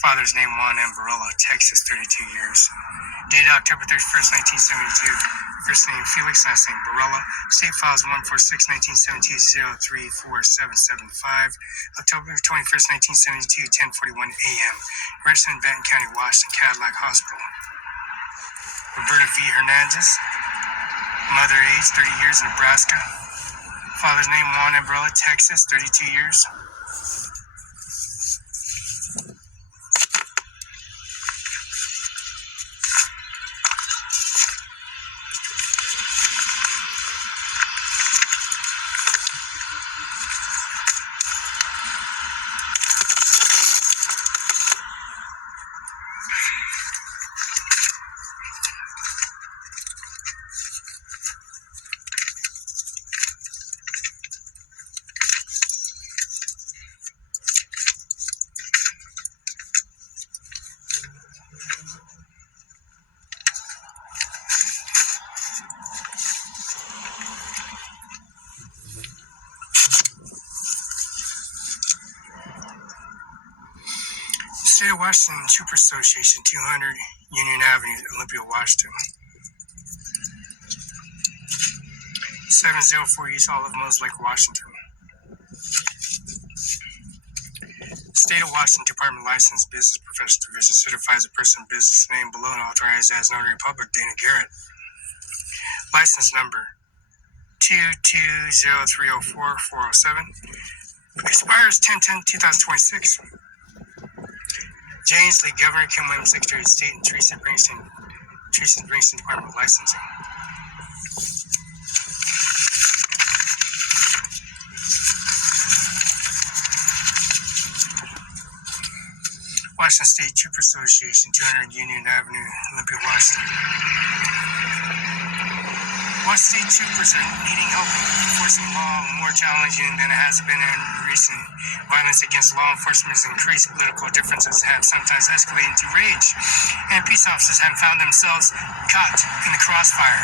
father's name Juan M. Barela, Texas, 32 years. Dated October 31st, 1972. First name Felix, last name Barela. State files 146-1972-034775. October 21st, 1972, 10:41 a.m. Arrested in Benton County, Washington, Cadillac Hospital. Roberta V. Hernandez. Mother age 30 years, Nebraska. Father's name Juan M. Barela, Texas, 32 years. State of Washington Trooper Association, 200 Union Avenue, Olympia, Washington. 704 East Olive, Moslake, Washington. State of Washington Department License Business Professional Division certifies a person business name below and authorized as notary public, Dana Garrett. License number 220304407. Expires 10/10/2026. James Lee, Governor, Kim Williams, Secretary of State, and Teresa Bringston, Department of Licensing. Washington State Trooper Association, 200 Union Avenue, Olympia, Washington. Washington State Troopers are needing help enforcing law more challenging than it has been in recent. Violence against law enforcement has increased. Political differences have sometimes escalated into rage, and peace officers have found themselves caught in the crossfire.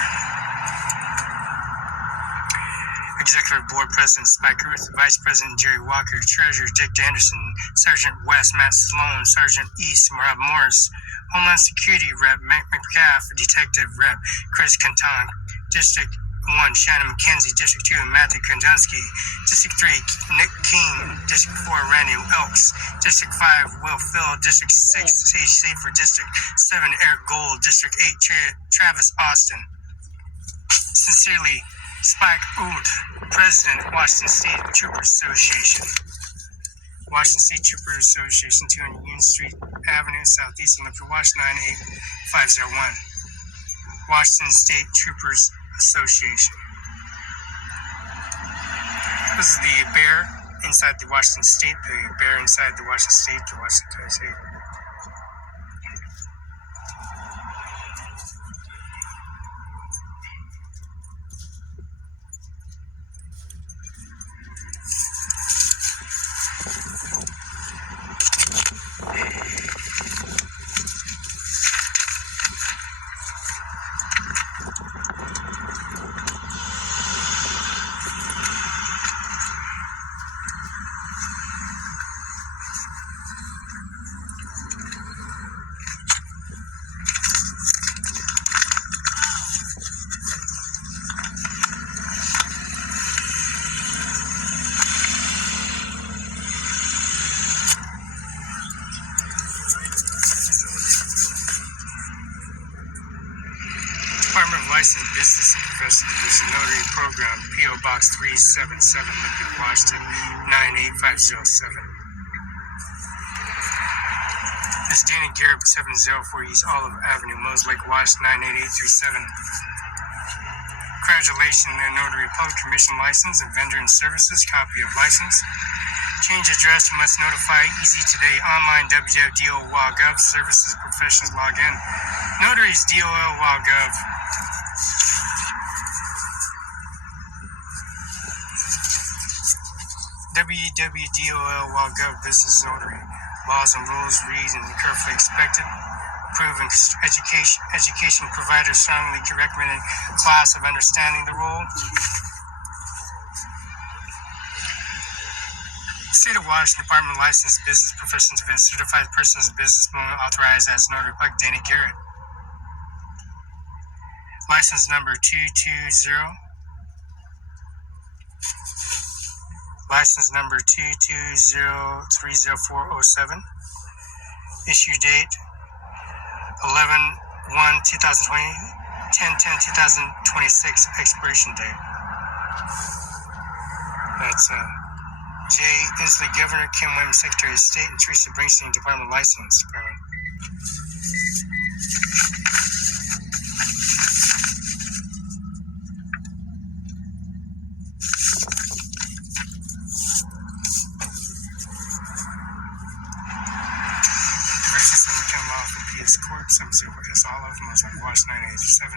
Executive Board President Spike Ruth, Vice President Jerry Walker, Treasurer Dick Anderson, Sergeant West Matt Sloan, Sergeant East Rob Morris, Homeland Security Rep Mac McCaff, Detective Rep Chris Canton, District 1, Shannon McKenzie. District 2, Matthew Kondunski. District 3, Nick King. District 4, Randy Elks. District 5, Will Phil. District 6, Sage Safer. District 7, Eric Gold. District 8, Travis Austin. Sincerely, Spike Oud, President, Washington State Troopers Association. Washington State Troopers Association, 200 Union Street Avenue, Southeast Olympia, Washington, 98501. Washington State Troopers Association. This is the bear inside the Washington State, the bear inside the Washington State, the Washington State. Department of Licensed Business and Professional Division Notary Program, P.O. Box 377, Lincoln, Washington, 98507. This is Danny Garrett, 704 East Olive Avenue, Mose Lake, Washington, 98837. Congratulations, the Notary Public Commission License and Vendor and Services, copy of license. Change address, you must notify Easy Today online, WFDO.gov, services, professions, log in. Notaries, DOL.gov. www.dol.gov, business notary. Laws and rules read and carefully expected. Proven education provider strongly recommended class of understanding the rule. State of Washington Department of Licensed Business Professions of Certified Persons Business authorized as Notary Public Danny Garrett. License number 220. License number 220-30407. Issue date 11/1/2020. 10/10/2026. Expiration date. That's J. Inslee, Governor, Kim Williams, Secretary of State, and Teresa Brinkstein, Department of License Department. Corp, 70 is all of them, like Washington 987,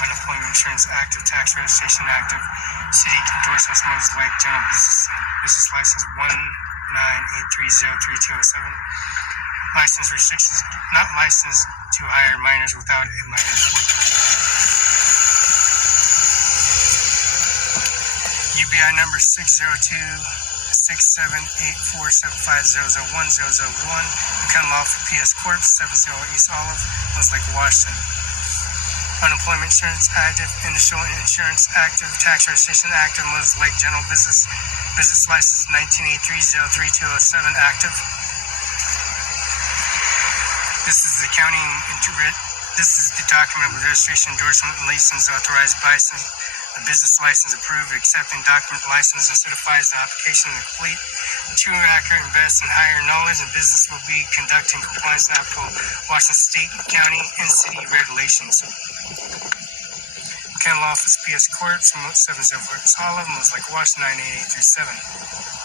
Unemployment Insurance Active, Tax Registration Active, City Endorsements, Moses Lake, General Business License 198303207. License restrictions, not licensed to hire minors without a minor work permit. UBI number 602-678475001-001. Become lawful PS Corp. 70 East Olive, Mose Lake, Washington. Unemployment Insurance Active, Initial Insurance Active, Tax Registration Active, Mose Lake General Business License 1983-03207 active. This is the This is the document with registration, endorsement, and license authorized by a business license approved, accepting document license and certifies the application is complete. True, accurate, and best and higher knowledge and business will be conducted in compliance with applicable Washington State, County, and City regulations. Kennel Office, PS Corp. 704 Olive, Mose Lake, Washington 98837.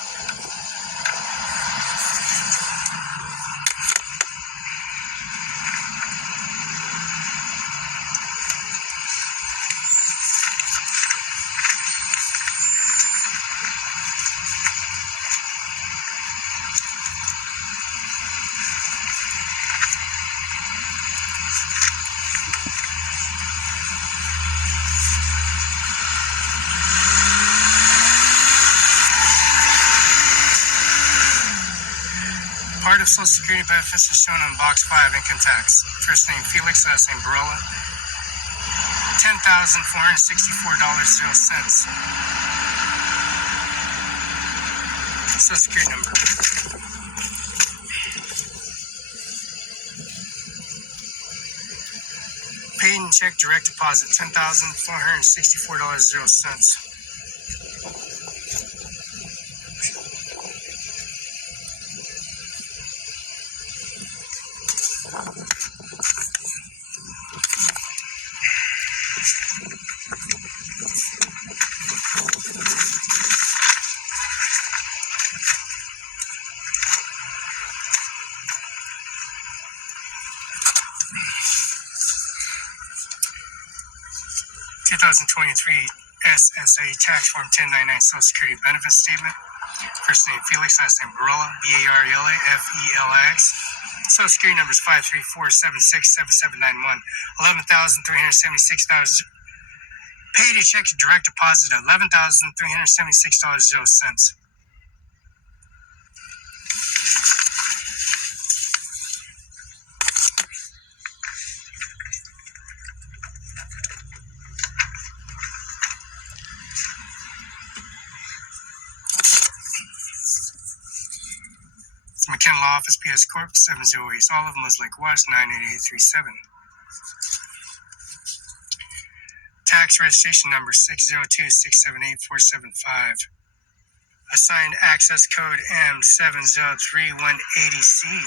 Part of Social Security benefits is shown on Box 5, Income Tax. First name Felix, last name Barela. $10,464.00. Social Security number. Paid in check direct deposit, $10,464.00. 2023 SSA Tax Form 1099 Social Security Benefit Statement. First name Felix, last name Barela, Barela, Felix. Social Security numbers 534767791. $11,376. Paid a check to direct deposit of $11,376.00. McKenna Law Office, PS Corp. 708 Olive, Lake West 98837. Tax registration number 602678475. Assigned access code M703180C.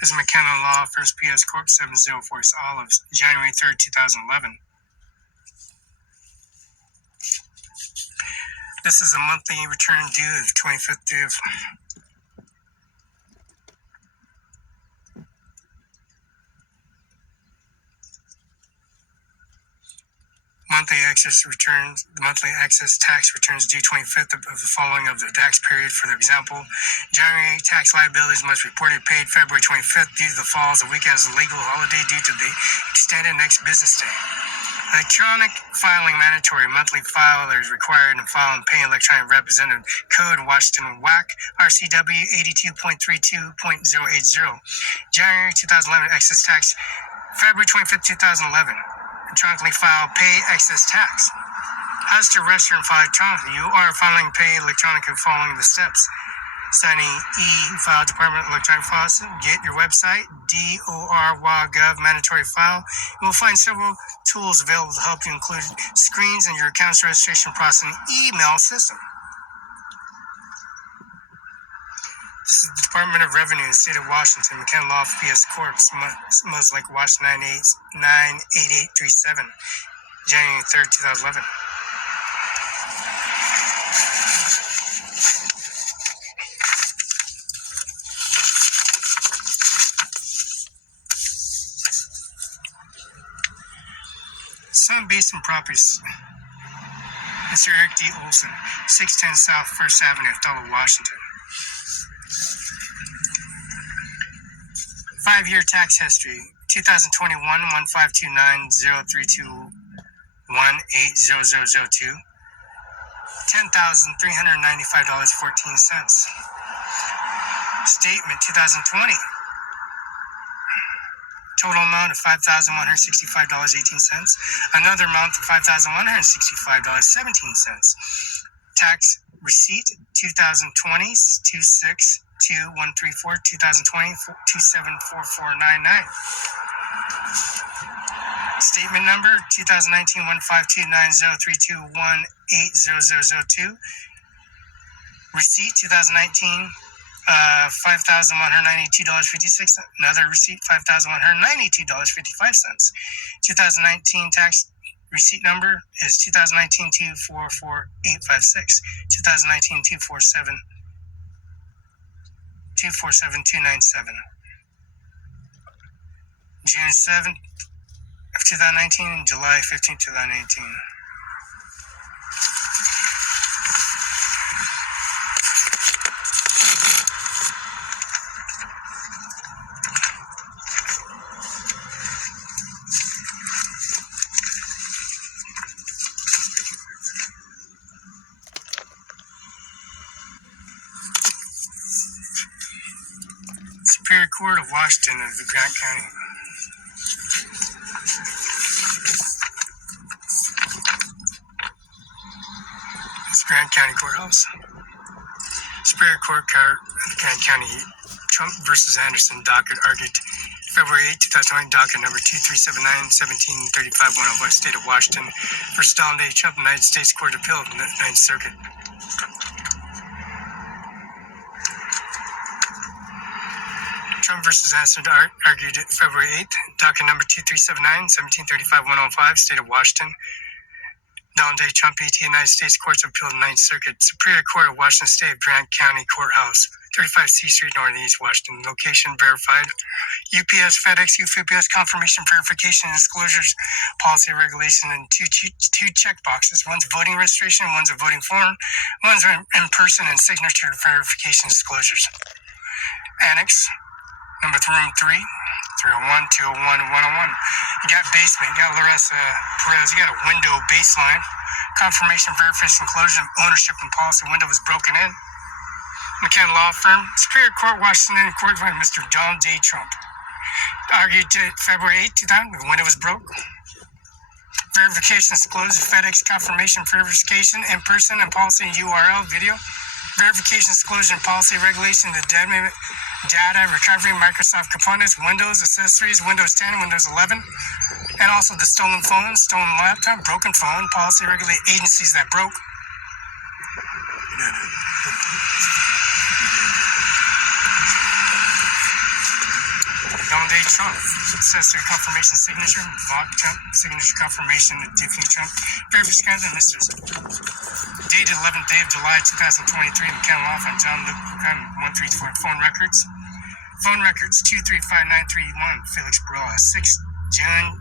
This is McKenna Law Office, PS Corp. 704 Olives, January 3rd, 2011. This is a monthly return due of 25th day of monthly excess returns. The monthly excess tax returns due 25th of the following of the tax period. For example, January tax liabilities must be reported paid February 25th due to the fall of the weekend as a legal holiday due to the extended next business day. Electronic filing mandatory. Monthly filers required to file and pay electronic representative code Washington WAC RCW 82.32.080. January 2011 excess tax February 25th, 2011. Electronically file pay excess tax. As to register and file electronically, you are filing pay electronically following the steps. Signing e-file department electronic files. Get your website, DOR.gov mandatory file. You will find several tools available to help you, include screens in your accounts registration processing email system. This is the Department of Revenue in the state of Washington, McKenna Law PS Corp. Lake Washington 98837, January 3rd, 2011. Sun Basin Properties. Mr. Eric D. Olson, 610 South 1st Avenue, Othello, Washington. 5-year tax history. 2021 1529 032180002. $10,395.14. Statement 2020. Total amount of $5,165.18. Another amount of $5,165.17. Tax receipt 2020 2622134 2020 274499. Statement number 2019 1529032180002. Receipt 2019 $5,192.56. Another receipt, $5,192.55. 2019 tax receipt number is 2019 244856. 2019 247297. June 7th of 2019 and July 15th, 2018. Superior Court of Washington of the Grant County. Courthouse. Superior Court, Grant County, Trump versus Anderson, docket argued February 8, 2020, docket number 2379-1735-105, State of Washington versus Donald A. Trump, United States Court of Appeal, 9th Circuit. Trump versus Anderson argued February 8th, docket number 2379-1735-105, State of Washington. Donald A. Trump, ET, United States Courts of Appeal, 9th Circuit, Superior Court of Washington State, Grant County Courthouse, 35 C Street, Northeast Washington. Location verified. UPS, FedEx, UPS confirmation, verification, disclosures, policy, regulation, and two check boxes. One's voting registration, one's a voting form, one's in person and signature verification disclosures. Annex, number room 3. 301, 201, 101. You got basement, you got Larissa Perez, you got a window baseline, confirmation, verification, closure of ownership and policy. Window was broken in. McKenna Law Firm, Superior Court, Washington, Court by Mr. Donald J. Trump. Argued February 8, 2000, the window was broke. Verification disclosure, FedEx confirmation, verification, in person and policy, URL, video. Verification disclosure and policy regulation, the data recovery, Microsoft components, Windows, accessories, Windows 10, Windows 11, and also the stolen phone, stolen laptop, broken phone, policy regulate agencies that broke. Donald A. Trump, accessory confirmation signature, Vought Trump, signature confirmation, Tiffany Trump, verification, Mr. Dated 11th day of July 2023, McKenna Law Firm, John Luke, 134, phone records. Phone records, 235931, Felix Barela, 6 June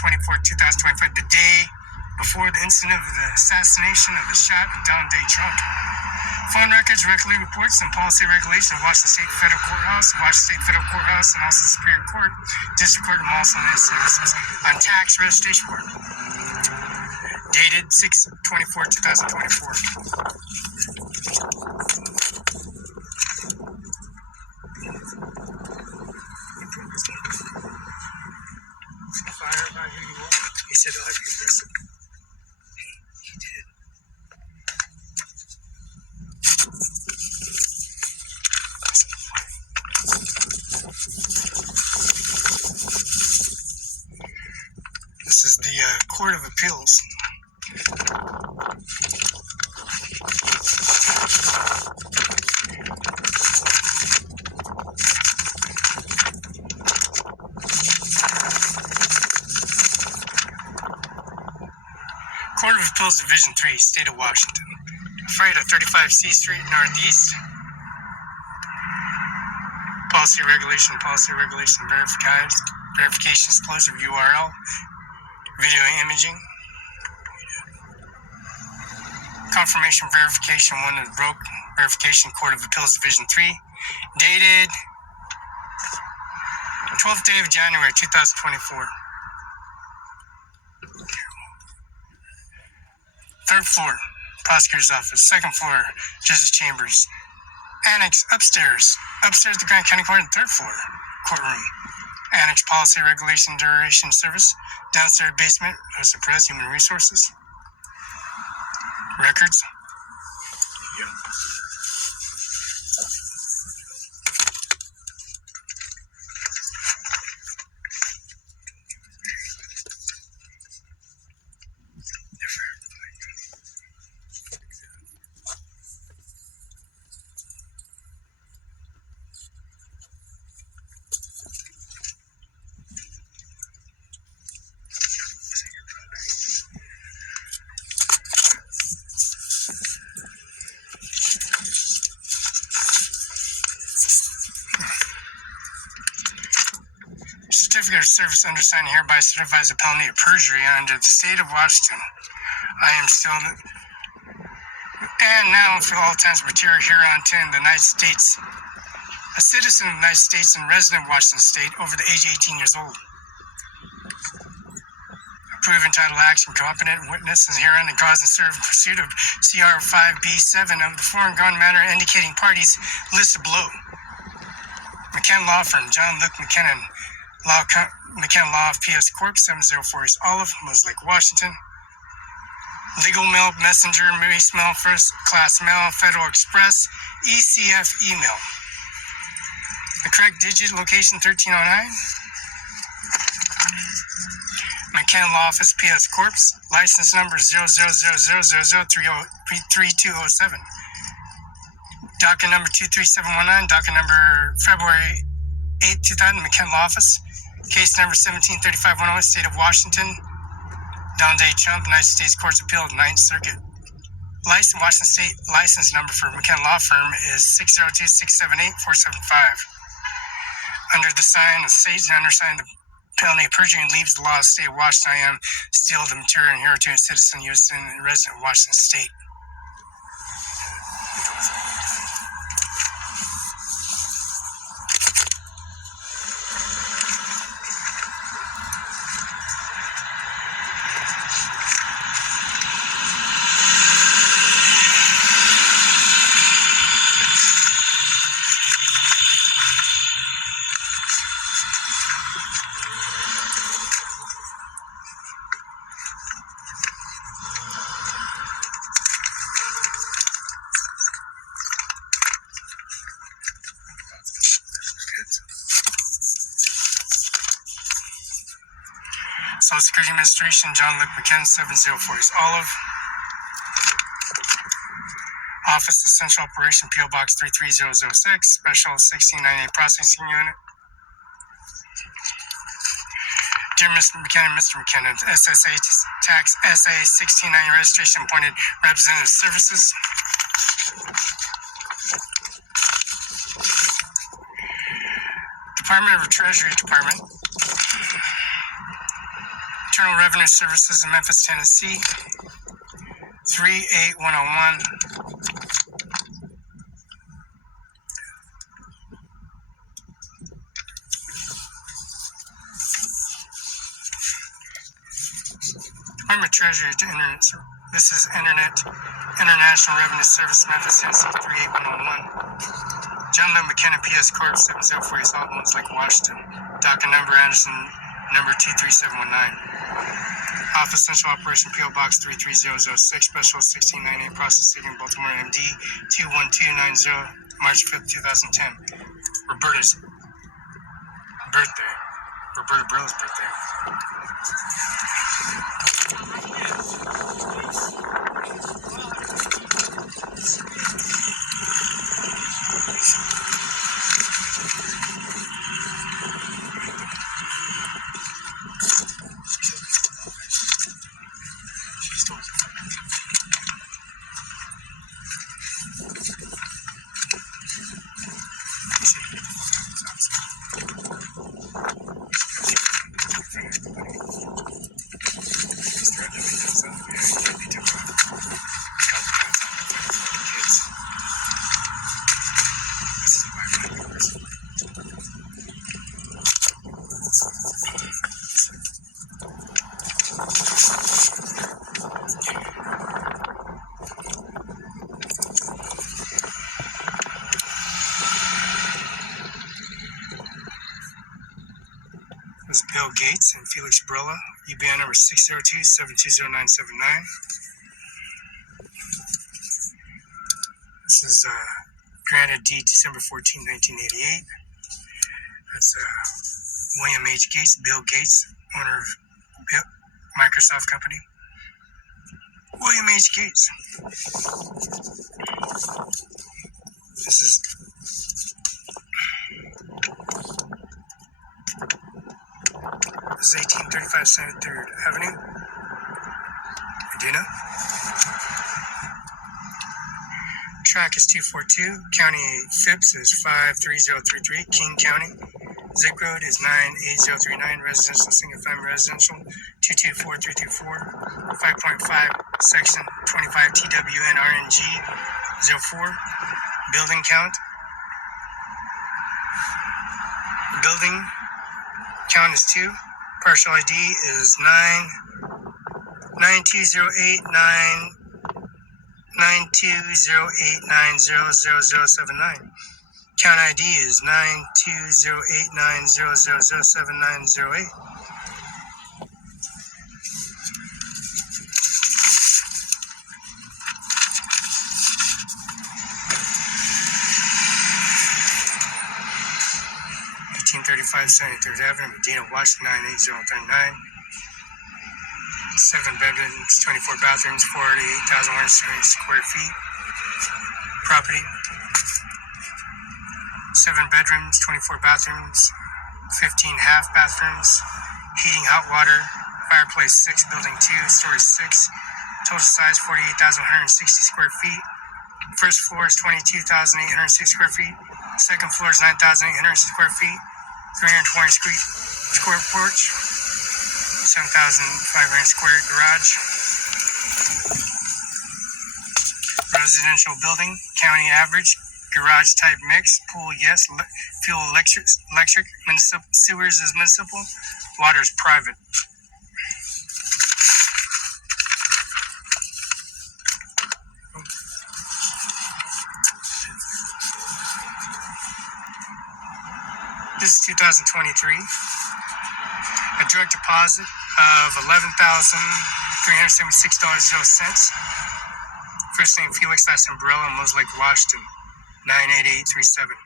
24, 2025, the day before the incident of the assassination of the shot of Donald J. Trump. Phone records, regularly reports, and policy regulation of Washington State Federal Courthouse, Washington State Federal Courthouse, and also Superior Court, District Court, and also services on tax registration board. Dated 6/24/2024. He said I'll have you arrested. He did. This is the Court of Appeals. Court of Appeals Division 3, State of Washington. Friday, 35 C Street, Northeast. Policy regulation, verification, disclosure of URL, video imaging. Confirmation, verification, one that broke. Verification, Court of Appeals Division 3. Dated 12th day of January, 2024. Third floor, prosecutor's office. Second floor, judge's chambers. Annex upstairs. Upstairs, the Grant County Court. Third floor, courtroom. Annex policy, regulation, duration, service. Downstairs basement, Press, human resources. Records. Yeah. Certificate of service undersigned hereby certifies a penalty of perjury under the state of Washington. I am still, and now for all times material hereunto in the United States, a citizen of the United States and resident of Washington State over the age of 18 years old. Approve entitled action, competent witness is herein and cause and serve in pursuit of CR 5B7 of the foreign matter indicating parties listed below. McKenna Law Firm, John Luke McKenna Law of PS Corp. 704 East Olive, Mosaic, Washington. Legal Mail Messenger, Mace Mail, First Class Mail, Federal Express, ECF Email. The correct digit, location 1309. McKenna Law Office, PS Corp. License number 00000003207. Docket number 23719. Docket number February 8, 2000. McKenna Law Office. Case number 173510. State of Washington. Donald A. Trump, United States Courts of Appeal, 9th Circuit. Washington State license number for McKenna Law Firm is 602-678-475. Under the sign of state and undersigned the penalty of perjury and leaves the law of the state of Washington, I am still the material inheritor and citizen, U.S. citizen, and resident of Washington State. Social Security Administration, John Luke McKenna, 7040 Olive. Office of Central Operation, P.O. Box 33006, Special 1698 Processing Unit. Dear Mr. McKenna, SSA Tax SA 1690 Registration Appointed Representative Services. Department of Treasury Department. Internal Revenue Services in Memphis, Tennessee. 38101. Department of Treasury to Internet. This is International Revenue Service, Memphis, Tennessee, 38101. John Luke McKenna, PS Corp. 7040 Saltlands Lake, Washington. Docket number Anderson, number 23719. Office Central Operation, P.O. Box 33006, Special 1698 Processing in Baltimore, MD 21290, March 5th, 2010. Roberta's birthday. Roberta Barela's birthday. This is Bill Gates and Felix Barela, UBI number 602-720-979. This is granted deed December 14, 1988. That's William H. Gates, Bill Gates, owner of Microsoft Company. William H. Gates. This is This is 1835 Senate 3rd Avenue, Medina. Track is 242. County FIPS is 53033. King County. Zip code is 98039. Residential, single family residential 224324. 5.5 Section 25 TWN RNG 04. Building count. Building count is 2. Partial ID is 92089900079. Count ID is 9208900007908. 1835 73rd Avenue, Medina, Washington 98039. 7 bedrooms, 24 bathrooms, 48,170 square feet. Property. 7 bedrooms, 24 bathrooms, 15 half bathrooms, heating, hot water, fireplace 6, building 2, story 6, total size 48,160 square feet. First floor is 22,806 square feet. Second floor is 9,800 square feet. 320 square porch. 7,500 square garage. Residential building, county average. Garage type mix, pool yes, fuel electric, municipal, sewers is municipal, water is private. This is 2023. A direct deposit of $11,376.00. First name Felix, last name Barela, Mose Lake, Washington, 98837.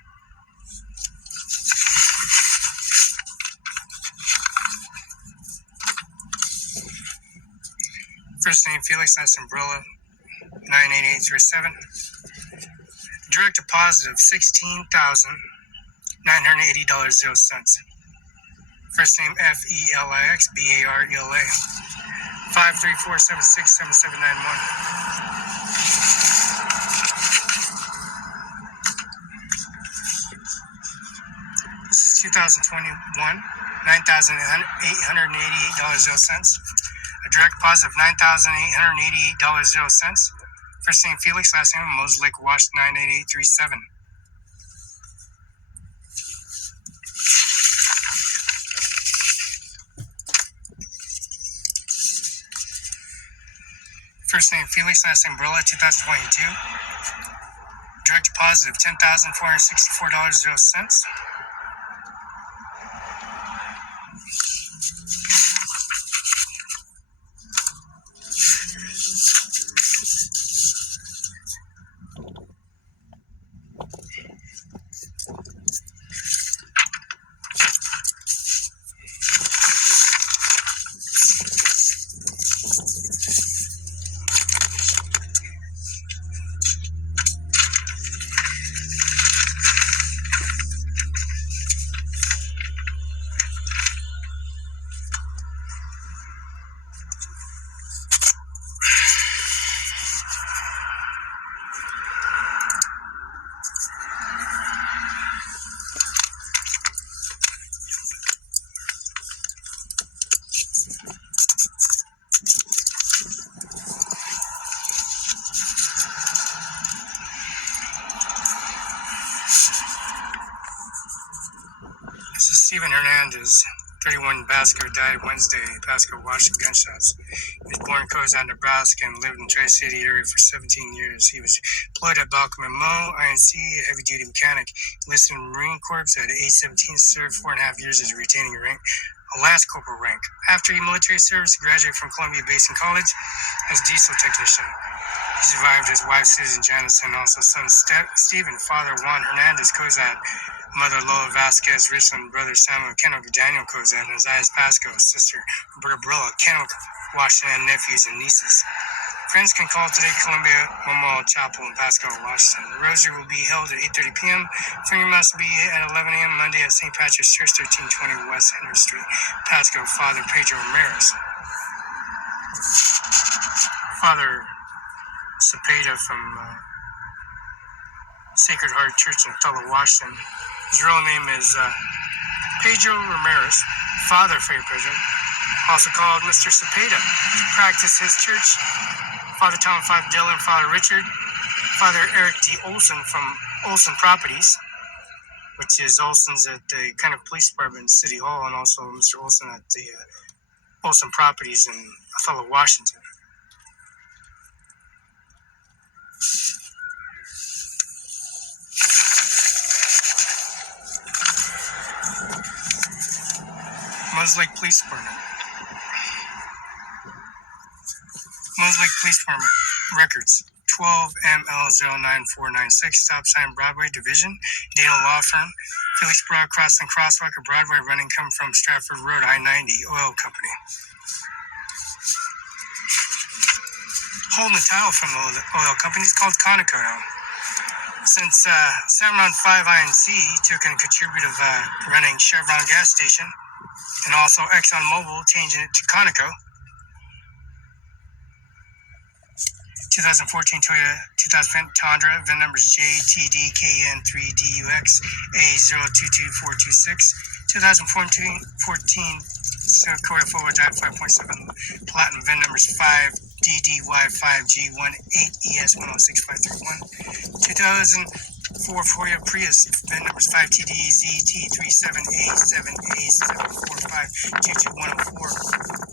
First name Felix, last name Barela, 98837. Direct deposit of $16,980.00. First name Felix, Barela, 534767791. This is 2021, $9,888.00. A direct deposit of $9,888.00. First name Felix, last name Mose Lake, Washington, 98837. First name Felix, last name Barela, 2022. Direct deposit of $10,464.00. This is Stephen Hernandez, 31, Basco, died Wednesday, Basco, Washington, gunshots. He was born in Cozad, Nebraska, and lived in the Tri-City area for 17 years. He was employed at Balcom and Mo, INC, a heavy-duty mechanic. Enlisted in the Marine Corps at age 17, served 4.5 years as a retaining rank, a Lance Corporal rank. After military service, he graduated from Columbia Basin College as a diesel technician. He survived his wife, Susan Janice, and also son Stephen, father Juan Hernandez Cozad, mother Lola Vasquez Richland, brother Samuel Kennel Daniel Cozad, and Isaias Pasco, sister Roberta Barela, Kennel Washington, and nephews and nieces. Friends can call today, Columbia Memorial Chapel in Pasco, Washington. The rosary will be held at 8:30 p.m. Funeral mass will be at 11 a.m. Monday at St. Patrick's Church, 1320 West Henry Street, Pasco. Father Pedro Ramirez. Father Cepeda from Sacred Heart Church in Othello, Washington. His real name is Pedro Ramirez, Father Pedro, also called Mr. Cepeda. He practiced his church. Father Tom 5 Dillon, Father Richard, Father Eric D. Olson from Olson Properties, which is Olson's at the kind of police department in City Hall, and also Mr. Olson at the Olson Properties in Othello, Washington. Mose Lake Police Department. Mose Lake Police Department records 12 ML09496, stop sign Broadway Division, Dana Law Firm, Felix Crossing Crosswalk of Broadway running come from Stratford Road, I-90, oil company. Holding the title from the oil company is called Conoco now. Since OWNERCIMARON5INC took in contributive running Chevron gas station, and also ExxonMobil changing it to Conoco. 2014 Toyota 2000 Tundra, VIN numbers JTDKN3DUX A022426. 2014 Sequoia 4-wheel drive 5.7 Platinum, VIN numbers 5DDY5G18ES106531. 2004 Ford Prius, VIN numbers 5TDZT37A7A745222104.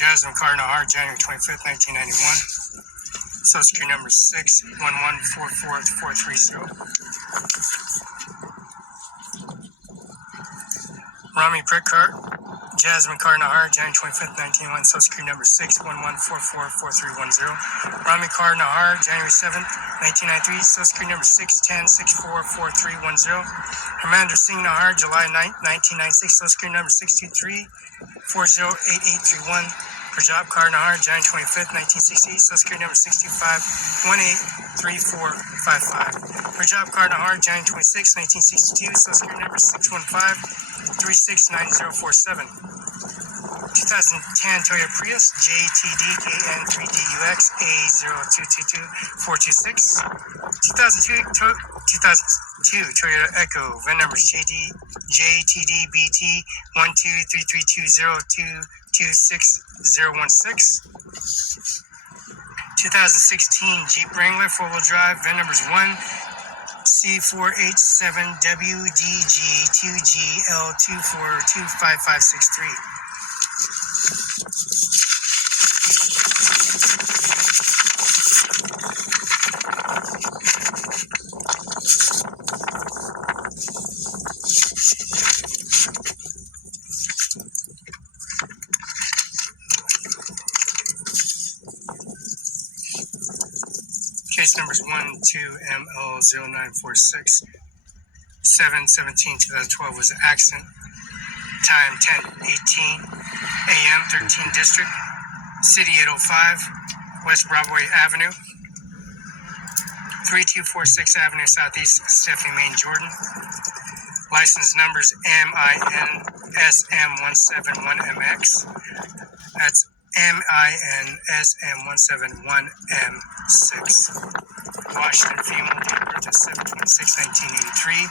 Jasmine Cardinal Hart, January 25th, 1991. Social Security number 611444430. Rami Prickart, Jasmine Cardinal Hart, January 25th, 1991. Social Security number 611444310. Rami Cardinal Hart, January 7th, 1993. Social Security number 610644310. Commander Singh Nahar, July 9th, 1996. Social Security number 623408831. Rajab Nahar, January 25th, 1960. Social Security number 65183455. Rajab Nahar, January 26th, 1962. Social Security number 615369047. 2010 Toyota Prius JTDKN3DUX A02222426. 2002 Toyota Echo, VIN numbers JTDBT 12332022616. 2016 Jeep Wrangler 4-wheel drive, VIN numbers 1C4H7WDG2GL24255563. Case numbers 12ML0946. 7/17/2012 was an accident. Time 10:18 a.m. 13 District. City 805, West Broadway Avenue. 3246 Avenue Southeast, Stephanie, Maine, Jordan. License numbers MINSM171MX. That's MINSM171M6. Washington, female, date of birth is 7/26/1983.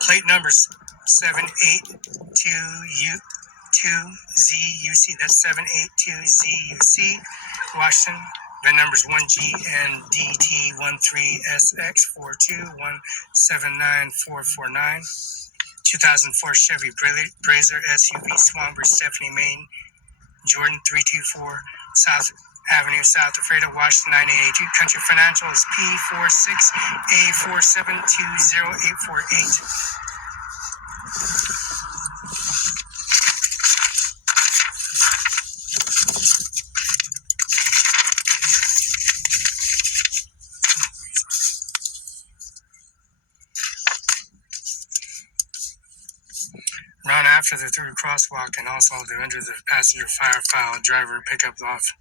Plate numbers 782ZUC. That's 782ZUC. Washington. VIN numbers 1GNDT13SX421799449. 2004 Chevy Blazer SUV Swamper, Stephanie, Maine, Jordan. 324 South Avenue, South Ephrata, Washington 9882. Country Financial is P46A4720848. Run after they're through the crosswalk, and also they're under the passenger fire file. Driver pickup off.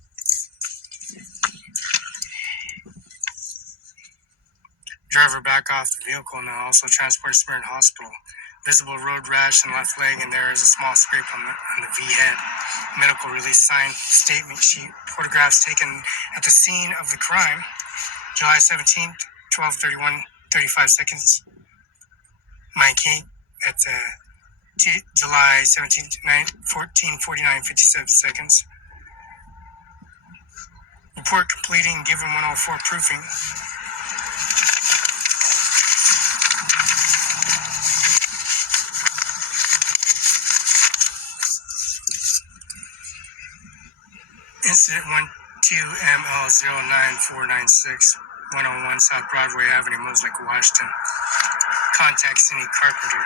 Driver back off the vehicle, and also transport Smyrna Hospital. Visible road rash in left leg, and there is a small scrape on the V head. Medical release signed statement sheet. Photographs taken at the scene of the crime. July 17th, 12:31:35 seconds. Mike King at July 17th, 14:49:57 seconds. Report completing, given 104 proofing. Incident 12ML09496, 101 South Broadway Avenue, Mosley, Washington. Contact Cindy Carpenter.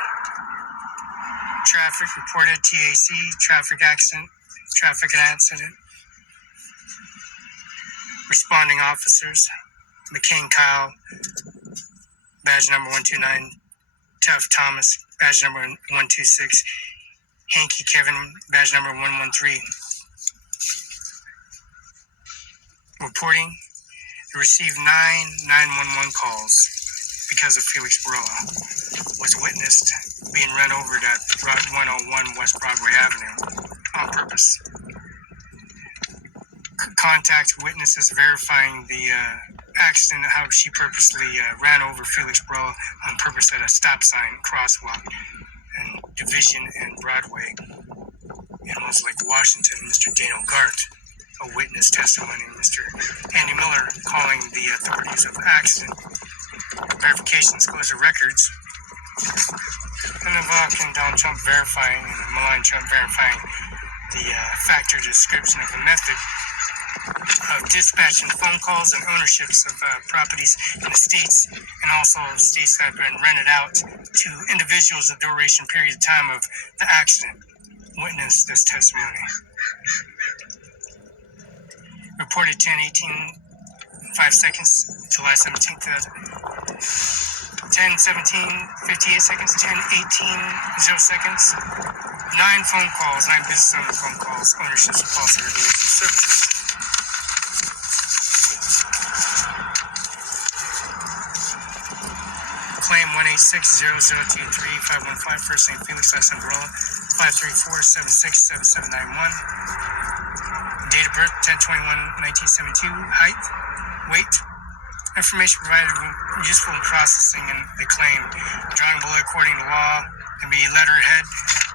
Traffic reported TAC, traffic accident. Responding officers, McCain Kyle, badge number 129, Tuff Thomas, badge number 126, Hanky Kevin, badge number 113. Reporting, they received 9 911 calls because of Felix Barela. Was witnessed being run over at 101 West Broadway Avenue on purpose. Contact witnesses verifying the accident, how she purposely ran over Felix Barela on purpose at a stop sign, crosswalk, and Division and Broadway in Mosley, Washington. Mr. Dano Gart, a witness testimony. Mr. Andy Miller calling the authorities of the accident. Verification disclosure records. And Ivanka and Donald Trump verifying, and Melania Trump verifying the factor description of the method of dispatching phone calls and ownerships of properties in the states, and also states that have been rented out to individuals the duration period of time of the accident. Witness this testimony. Reported 10:18, 5 seconds, July 17th, 10:17, 58 seconds, 10:18, 0 seconds. 9 phone calls, 9 business owner phone calls, ownerships of policy regulation services. Claim 1860023-515, first name Felix, last name Barela, 534-767791. Date of birth 10/21/1972. Height, weight. Information provided useful in processing in the claim. Drawing below according to law and be letterhead.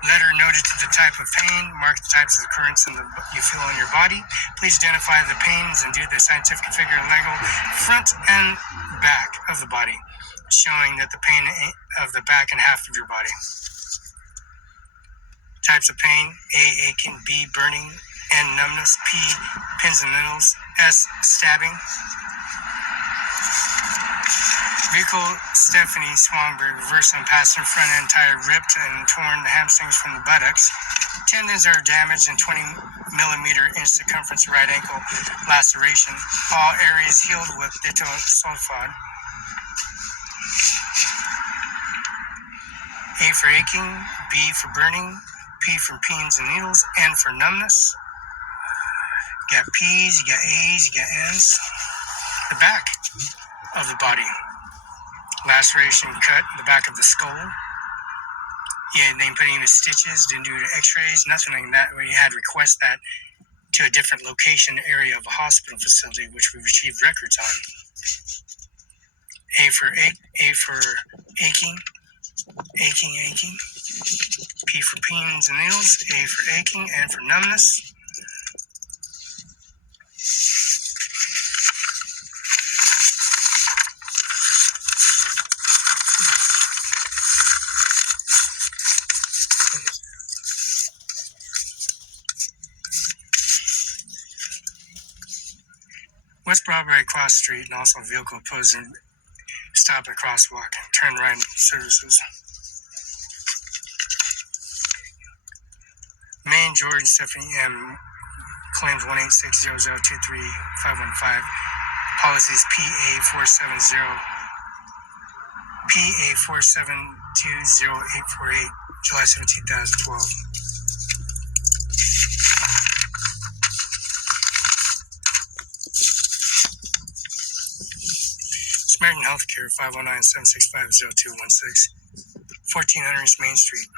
Letter noted to the type of pain. Mark the types of occurrence you feel in your body. Please identify the pains and do the scientific figure and legal front and back of the body, showing that the pain of the back and half of your body. Types of pain: A, aching; B, burning; N, numbness; P, pins and needles; S, stabbing. Vehicle Stephanie Swanberg, reverse and passenger front end tire ripped and torn, the hamstrings from the buttocks. Tendons are damaged and 20mm circumference right ankle laceration. All areas healed with ditto sulfide. A for aching, B for burning, P for pins and needles, N for numbness. You got P's, you got A's, you got N's. The back of the body. Laceration, cut in the back of the skull. Yeah, they didn't put any stitches, didn't do the x-rays, nothing like that. We had to request that to a different location area of a hospital facility, which we received records on. A for aching. P for pins and needles, A for aching, N for numbness. West Broadway cross street, and also vehicle opposing stop at crosswalk, turn right services. Main George Stephanie M. Claims 1860023-515. Policies PA4720-848, July 17, 2012. Samaritan Healthcare, 509-765-0216, 1400 East Main Street.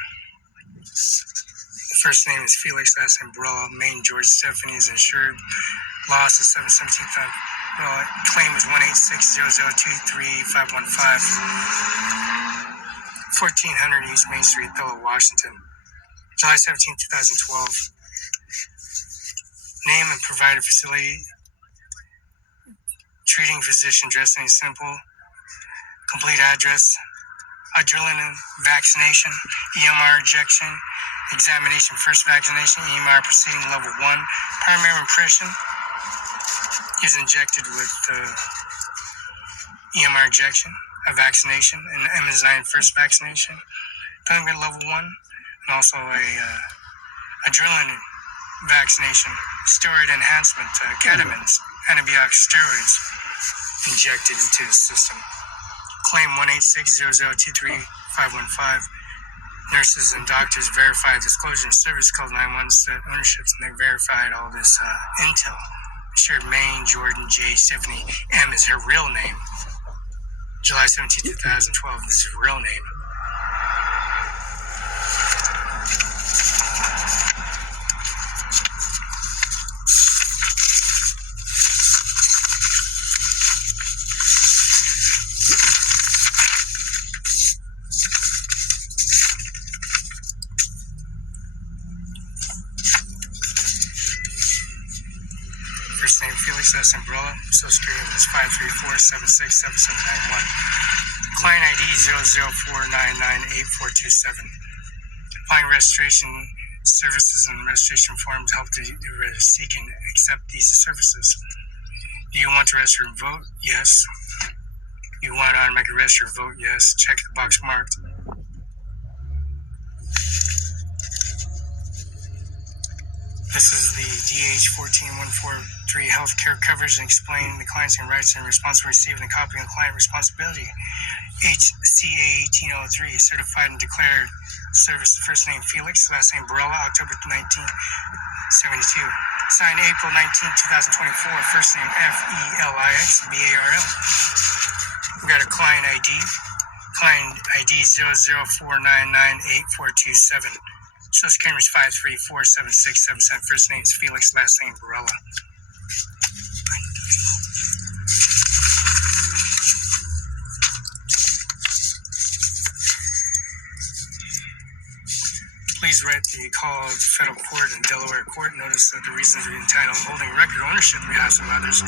First name is Felix, last name Barela. Main George Stephanie is insured. Loss is 717. Claim is 1860023-515. 1400 East Main Street, Othello, Washington. July 17, 2012. Name and provider facility. Treating physician, dress name simple. Complete address. adrenaline vaccination, EMR injection, examination first vaccination, EMR proceeding level 1, primary impression. He was injected with EMR injection, a vaccination, and MS9 first vaccination, primary level 1, and also a adrenaline vaccination, steroid enhancement, ketamine, antibiotic steroids injected into the system. Claim 18600235515. Nurses and doctors verified disclosure and service called 911 set ownerships, and they verified all this intel. Assured Maine Jordan J. Stephanie M. is her real name. July 17, 2012 is her real name. First name Felix, last name Barela, social security number is 534-767791. Client ID 0049984227. Applying registration services and registration forms help to seek and accept these services. Do you want to register and vote? Yes. You want to automatically register and vote? Yes. Check the box marked. This is the DH14143 healthcare coverage and explaining the client's rights and responsibility receiving a copy of the client responsibility. HCA 1803, certified and declared service. First name Felix, last name Barela, October 1972. Signed April 19, 2024. First name Felix, Barel. We got a client ID. Client ID 0049984227. Social security is 534-7677. First name is Felix, last name Barela. Please write the call of federal court and Delaware court. Notice that the reasons are entitled holding record ownership on behalf of others,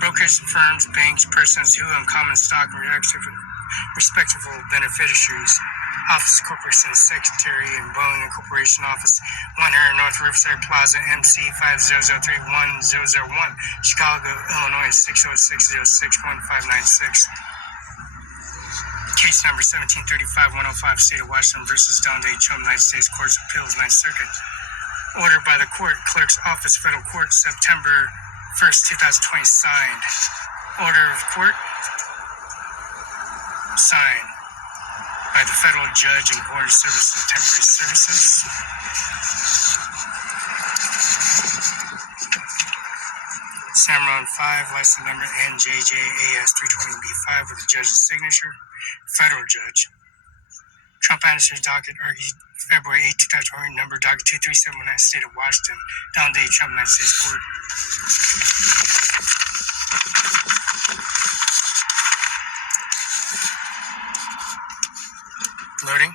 brokers, firms, banks, persons who own common stock and respectable beneficiaries. Office Corporation Secretary and Boeing Corporation Office, 100 North Riverside Plaza, MC 5003101, Chicago, Illinois 606061596. Case number 1735-105, State of Washington versus Don Day Chum, United States Courts of Appeals, 9th Circuit. Ordered by the Court Clerk's Office, Federal Court, September 1st, 2020, signed. Order of Court, signed by the Federal Judge and Border Services and Temporary Services. Cimarron 5, license number NJJAS320B5 with the judge's signature. Federal Judge. Trump Anderson's docket argued February 8, 2020, number docket 23719, State of Washington. Donald J. Trump, United States Court. Loading.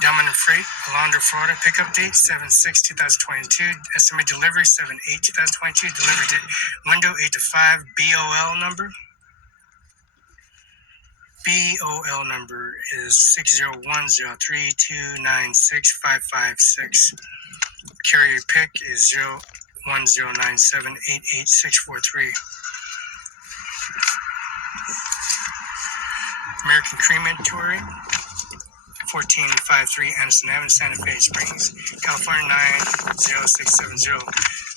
Dominant Freight, Alondra, Florida. Pickup date 7/6/2022. Estimated delivery 7/8/2022. Delivery date window 8 to 5. BOL number. BOL number is 60103296556. Carrier pick is 01097888643. American Crematory, 1453 Anderson Avenue, Santa Fe Springs, California 90670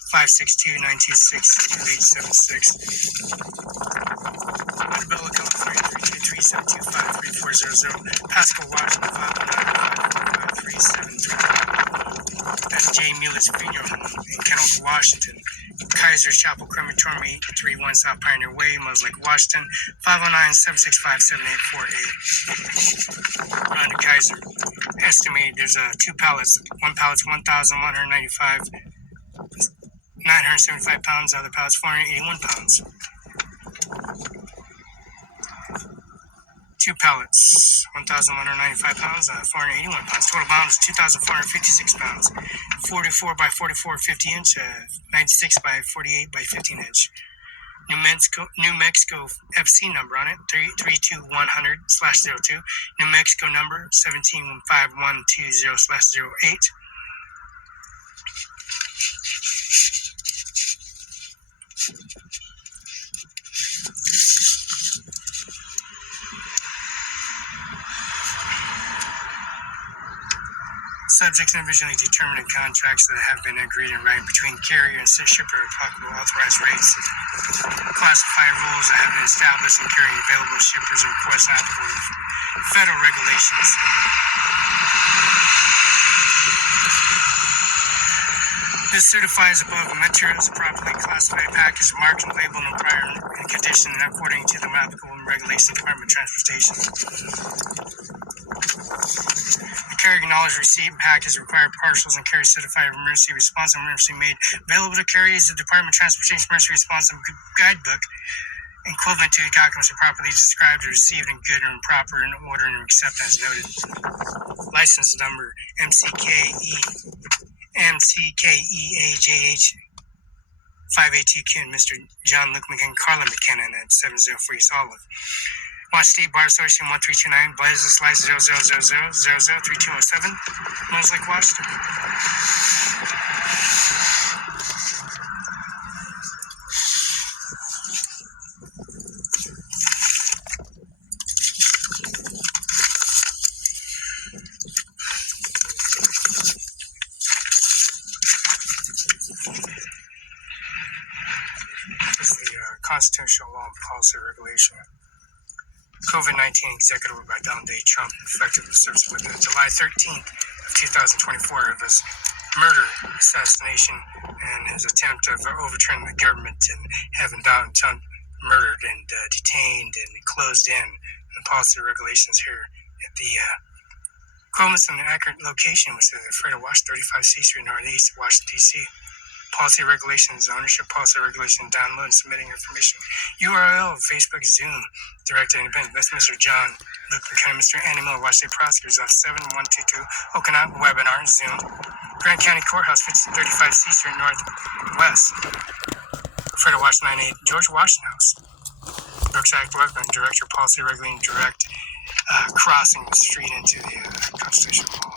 562-926-2876. Montebello, California 323-725-3400. Pasco, Washington 509-553-730. That's J. Mueller's Funeral Home in Kennel, Washington. Kaiser's Chapel Crematorium, 831 South Pioneer Way, Mosley, Washington, 509-765-7848. Ron Kaiser. Estimated there's 2 pallets. One pallet's 1,195, 975 pounds. The other pallet's 481 pounds. 2 pallets, 1,195 pounds, 481 pounds. Total bound is 2,456 pounds. 44 by 44, 50 inch, 96 by 48 by 15 inch. New Mexico FC number on it, 32100/02. New Mexico number 175120/08. Subjects individually determined in contracts that have been agreed in writing between carrier and shipper at applicable authorized rates. Classified rules that have been established in carrying available shippers and requests applicable federal regulations. This certifies above materials properly classified, packaged, marked, and labeled in prior condition and according to the applicable regulations of the Department of Transportation. The carrier acknowledged receipt and package required parcels and carrier certified emergency response and emergency made available to carriers the Department of Transportation emergency response guidebook equivalent to the documents are properly described or received in good and proper in order and accept as noted. License number MCKEAJH 582Q and Mr. John Luke McKinnon, Carla McKinnon at 704 East Olive. Washington State Bar Association 1329, business license 000003207, Mosley, Washington. This is the constitutional law and policy regulation. COVID-19 executive order by Donald J. Trump, effective with July 13th of 2024 of his murder, assassination, and his attempt of overturning the government and having Donald Trump murdered and detained and closed in. The policy regulations here at the Columbus and accurate location, which is Fredo Wash, 35 C Street, Northeast, Washington, D.C. Policy regulations, ownership policy regulation, download and submitting information. URL, Facebook, Zoom, Director Independent. That's Mr. John Luke McKinnon, Mr. Andy Miller, Washington Prosecutors Office 7122, Okanagan, webinar, Zoom. Grant County Courthouse, 35 C Street, Northwest. Fredo Wash 98, George Washington House. Brookside Weapon, Director, Policy Regulating, Direct, crossing the street into the constitutional law.